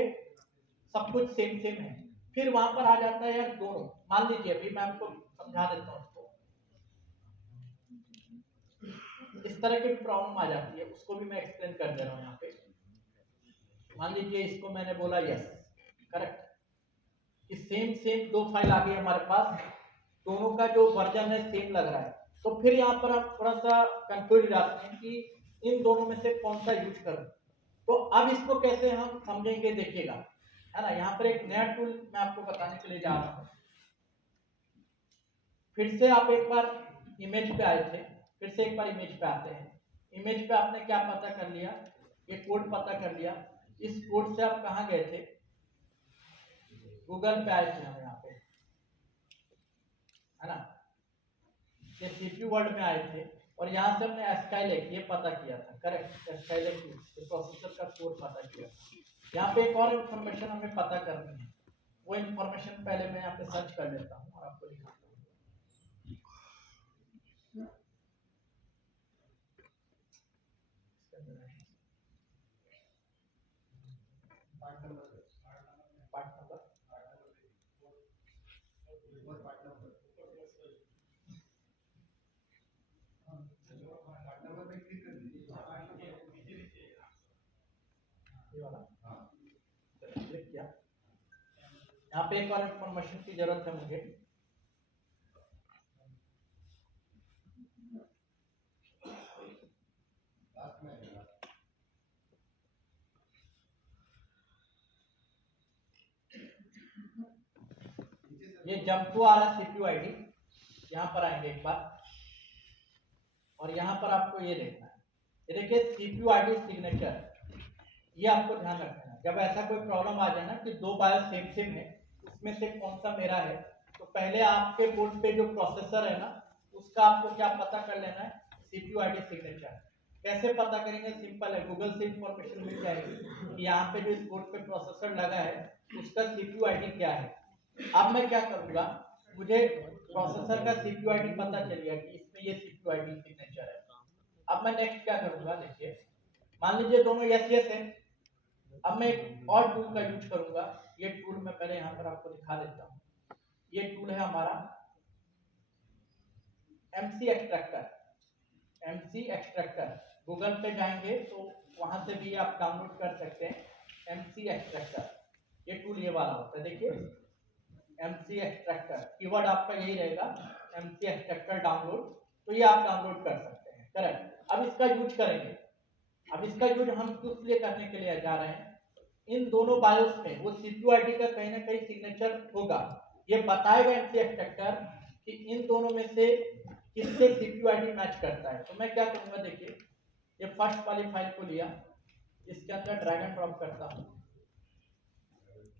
सब कुछ सेम सेम है। फिर वहां पर आ जाता है यार दोनों, मान लीजिए अभी मैं आपको समझा देता हूँ उसको। इस तरह की प्रॉब्लम आ जाती है, उसको भी मैं एक्सप्लेन कर दे रहा हूँ यहाँ पे। मान लीजिए इसको मैंने बोला यस, करेक्ट, कि सेम सेम 2 फाइल आ गई हमारे पास, दोनों का जो वर्जन है सेम लग रहा है। तो फिर यहाँ पर आप थोड़ा सा कंफ्यूज जाते हैं कि इन दोनों में से कौन सा यूज करूं। तो अब इसको कैसे हम समझेंगे, देखिएगा, है ना। यहाँ पर एक नया टूल मैं आपको बताने के लिए जा रहा हूँ। फिर से आप एक बार इमेज पे आए थे, फिर से एक बार इमेज पे आते हैं। इमेज पे आपने क्या पता कर लिया, ये कोड पता कर लिया। इस कोड से आप कहाँ गए थे, गूगल पे आए थे हम यहाँ पे, है ना। ये CPU वर्ड में आए थे और यहाँ से हमने स्काईलेक ये पता किया था, करेक्ट, स्काईलेक प्रोसेसर का कोड पता किया। यहाँ पे एक और इन्फॉर्मेशन हमें पता करनी है, वो इन्फॉर्मेशन पहले मैं यहाँ पे सर्च कर लेता हूँ और आपको दिखाता हूँ। पार्ट नंबर ये वाला क्लिक किया। यहाँ पे एक और इन्फॉर्मेशन की जरूरत है मुझे। ये जंप टू आ रहा है CPU ID, यहाँ पर आएंगे एक बार और यहाँ पर आपको ये देखना है। ये देखिए CPU ID सिग्नेचर, ये आपको ध्यान रखना है। जब ऐसा कोई प्रॉब्लम आ जाए ना कि 2 बायोस सेम सेम है, उसमें से कौन सा मेरा है, तो पहले आपके बोर्ड पे जो प्रोसेसर है ना उसका आपको क्या पता कर लेना है, CPU ID सिग्नेचर। कैसे पता करेंगे, सिंपल है, गूगल से इंफॉर्मेशन मिल जाएगी कि यहाँ पे जो इस बोर्ड पे प्रोसेसर लगा है उसका CPU ID क्या है। अब मैं क्या करूंगा, मुझे प्रोसेसर का CPU ID पता चल गया कि इसमें ये CPU ID सिग्नेचर है। अब मैं नेक्स्ट क्या करूंगा, देखिए मान लीजिए दोनों यस यस है। अब मैं एक और टूल का यूज करूंगा। ये टूल मैं पहले यहाँ पर आपको दिखा देता हूँ। ये टूल है हमारा MC extractor. MC extractor Google पे जाएंगे तो वहां से भी आप डाउनलोड कर सकते हैं MC एक्सट्रैक्टर। ये टूल ये वाला होता है, देखिए MC एक्सट्रैक्टर, कीवर्ड आपका यही रहेगा MC एक्सट्रैक्टर डाउनलोड। तो ये आप डाउनलोड कर सकते हैं, करेक्ट। अब इसका यूज करेंगे। अब इसका यूज हम किस लिए करने के लिए जा रहे हैं, इन दोनों बायोस में वो CPU ID का कहीं ना कहीं सिग्नेचर होगा। ये बताएगा MC एक्सट्रैक्टर कि इन दोनों में से किससे CPU ID मैच करता है। तो मैं क्या करूंगा, देखिए ये फर्स्ट वाली फाइल को लिया, इसके अंदर ड्रैग एंड ड्रॉप करता हूं,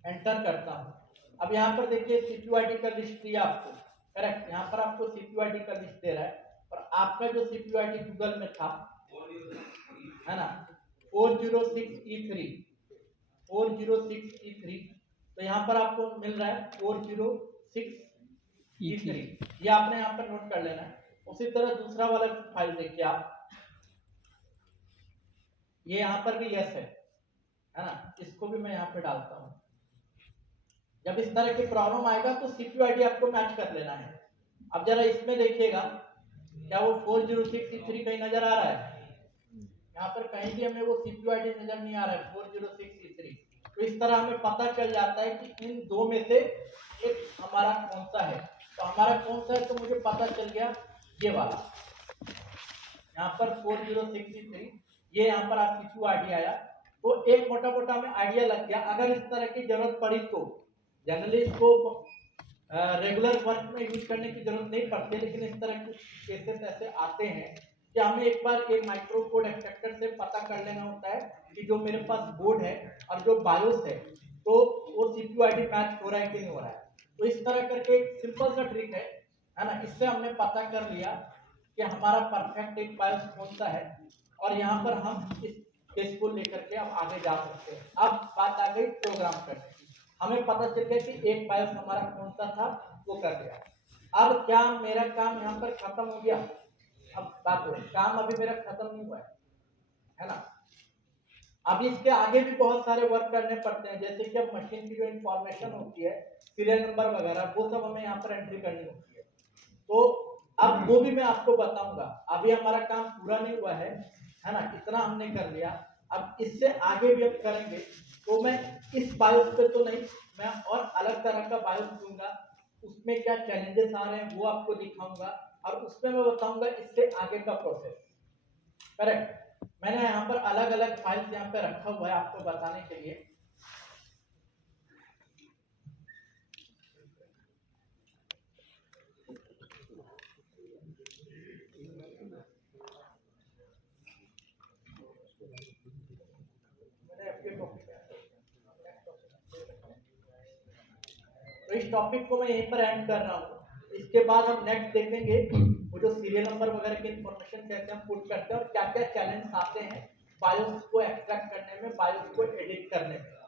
एंटर करता हूं। अब यहाँ पर देखिए CPU ID का लिस्ट दिया आपको, करेक्ट। यहाँ पर आपको CPU ID का लिस्ट दे रहा है और आपका जो CPU ID गूगल में था है ना 406E3 406E3, तो यहाँ पर आपको मिल रहा है 406E3। ये आपने यहाँ पर नोट कर लेना है। उसी तरह दूसरा वाला फाइल देखिए आप, ये यहाँ पर भी यस है ना, इसको भी मैं यहाँ पे डालता हूँ। जब इस तरह की प्रॉब्लम आएगा तो CPU ID आपको मैच कर लेना है। अब जरा इसमें देखिएगा, क्या वो 406E3 कहीं नजर आ रहा है? यहाँ पर कहीं भी हमें वो CPU ID नजर नहीं आ रहा है 406E3। तो इस तरह हमें पता चल जाता है कि इन दो में से एक हमारा कौन सा है। तो हमारा कौन सा है तो मुझे पता चल गया ये वाला, यहाँ पर 406E3, ये यहाँ पर आप CPU ID आया। तो एक मोटा मोटा हमें आइडिया लग गया। अगर इस तरह की जरूरत पड़ी तो जनरली इसको रेगुलर वर्क में यूज करने की जरूरत नहीं पड़ती, लेकिन इस तरह कुछ केसेस ऐसे आते हैं कि हमें एक बार एक माइक्रो कोड एक्सट्रैक्टर से पता कर लेना होता है कि जो मेरे पास बोर्ड है और जो बायोस है तो वो CPU ID मैच हो रहा है कि नहीं हो रहा है। तो इस तरह करके एक सिंपल सा ट्रिक है ना, इससे हमने पता कर लिया कि हमारा परफेक्ट एक बायोस कौन सा है और यहाँ पर हम इस केस को लेकर के अब आगे जा सकते हैं। अब बात आ गई प्रोग्राम करने की। हमें पता चल गया कि एक बायोस हमारा कौन सा था, वो कर दिया। अब क्या मेरा काम यहाँ पर खत्म हो गया? अब बात हो, काम अभी मेरा खत्म नहीं हुआ है ना। अब इसके आगे भी बहुत सारे वर्क करने पड़ते हैं, जैसे कि अब मशीन की जो इंफॉर्मेशन होती है, सीरियल नंबर वगैरह, वो सब हमें यहाँ पर एंट्री करनी होती है। तो अब वो भी मैं आपको बताऊंगा। अभी हमारा काम पूरा नहीं हुआ है ना, इतना हमने कर लिया। अब इससे आगे भी अब करेंगे। तो मैं इस बायोस पे तो नहीं, मैं और अलग तरह का बायोस दूंगा, उसमें क्या चैलेंजेस आ रहे हैं वो आपको दिखाऊंगा और उसमें मैं बताऊंगा इससे आगे का प्रोसेस, करेक्ट। मैंने यहाँ पर अलग अलग फाइल्स यहाँ पे रखा हुआ है आपको बताने के लिए। तो इस टॉपिक को मैं यहीं पर एंड कर रहा हूँ। इसके बाद हम नेक्स्ट देखेंगे वो जो सीरियल नंबर वगैरह की इंफॉर्मेशन कैसे हम पुट करते हैं और क्या क्या चैलेंज आते हैं बायोस को एक्सट्रैक्ट करने में, बायोस को एडिट करने में।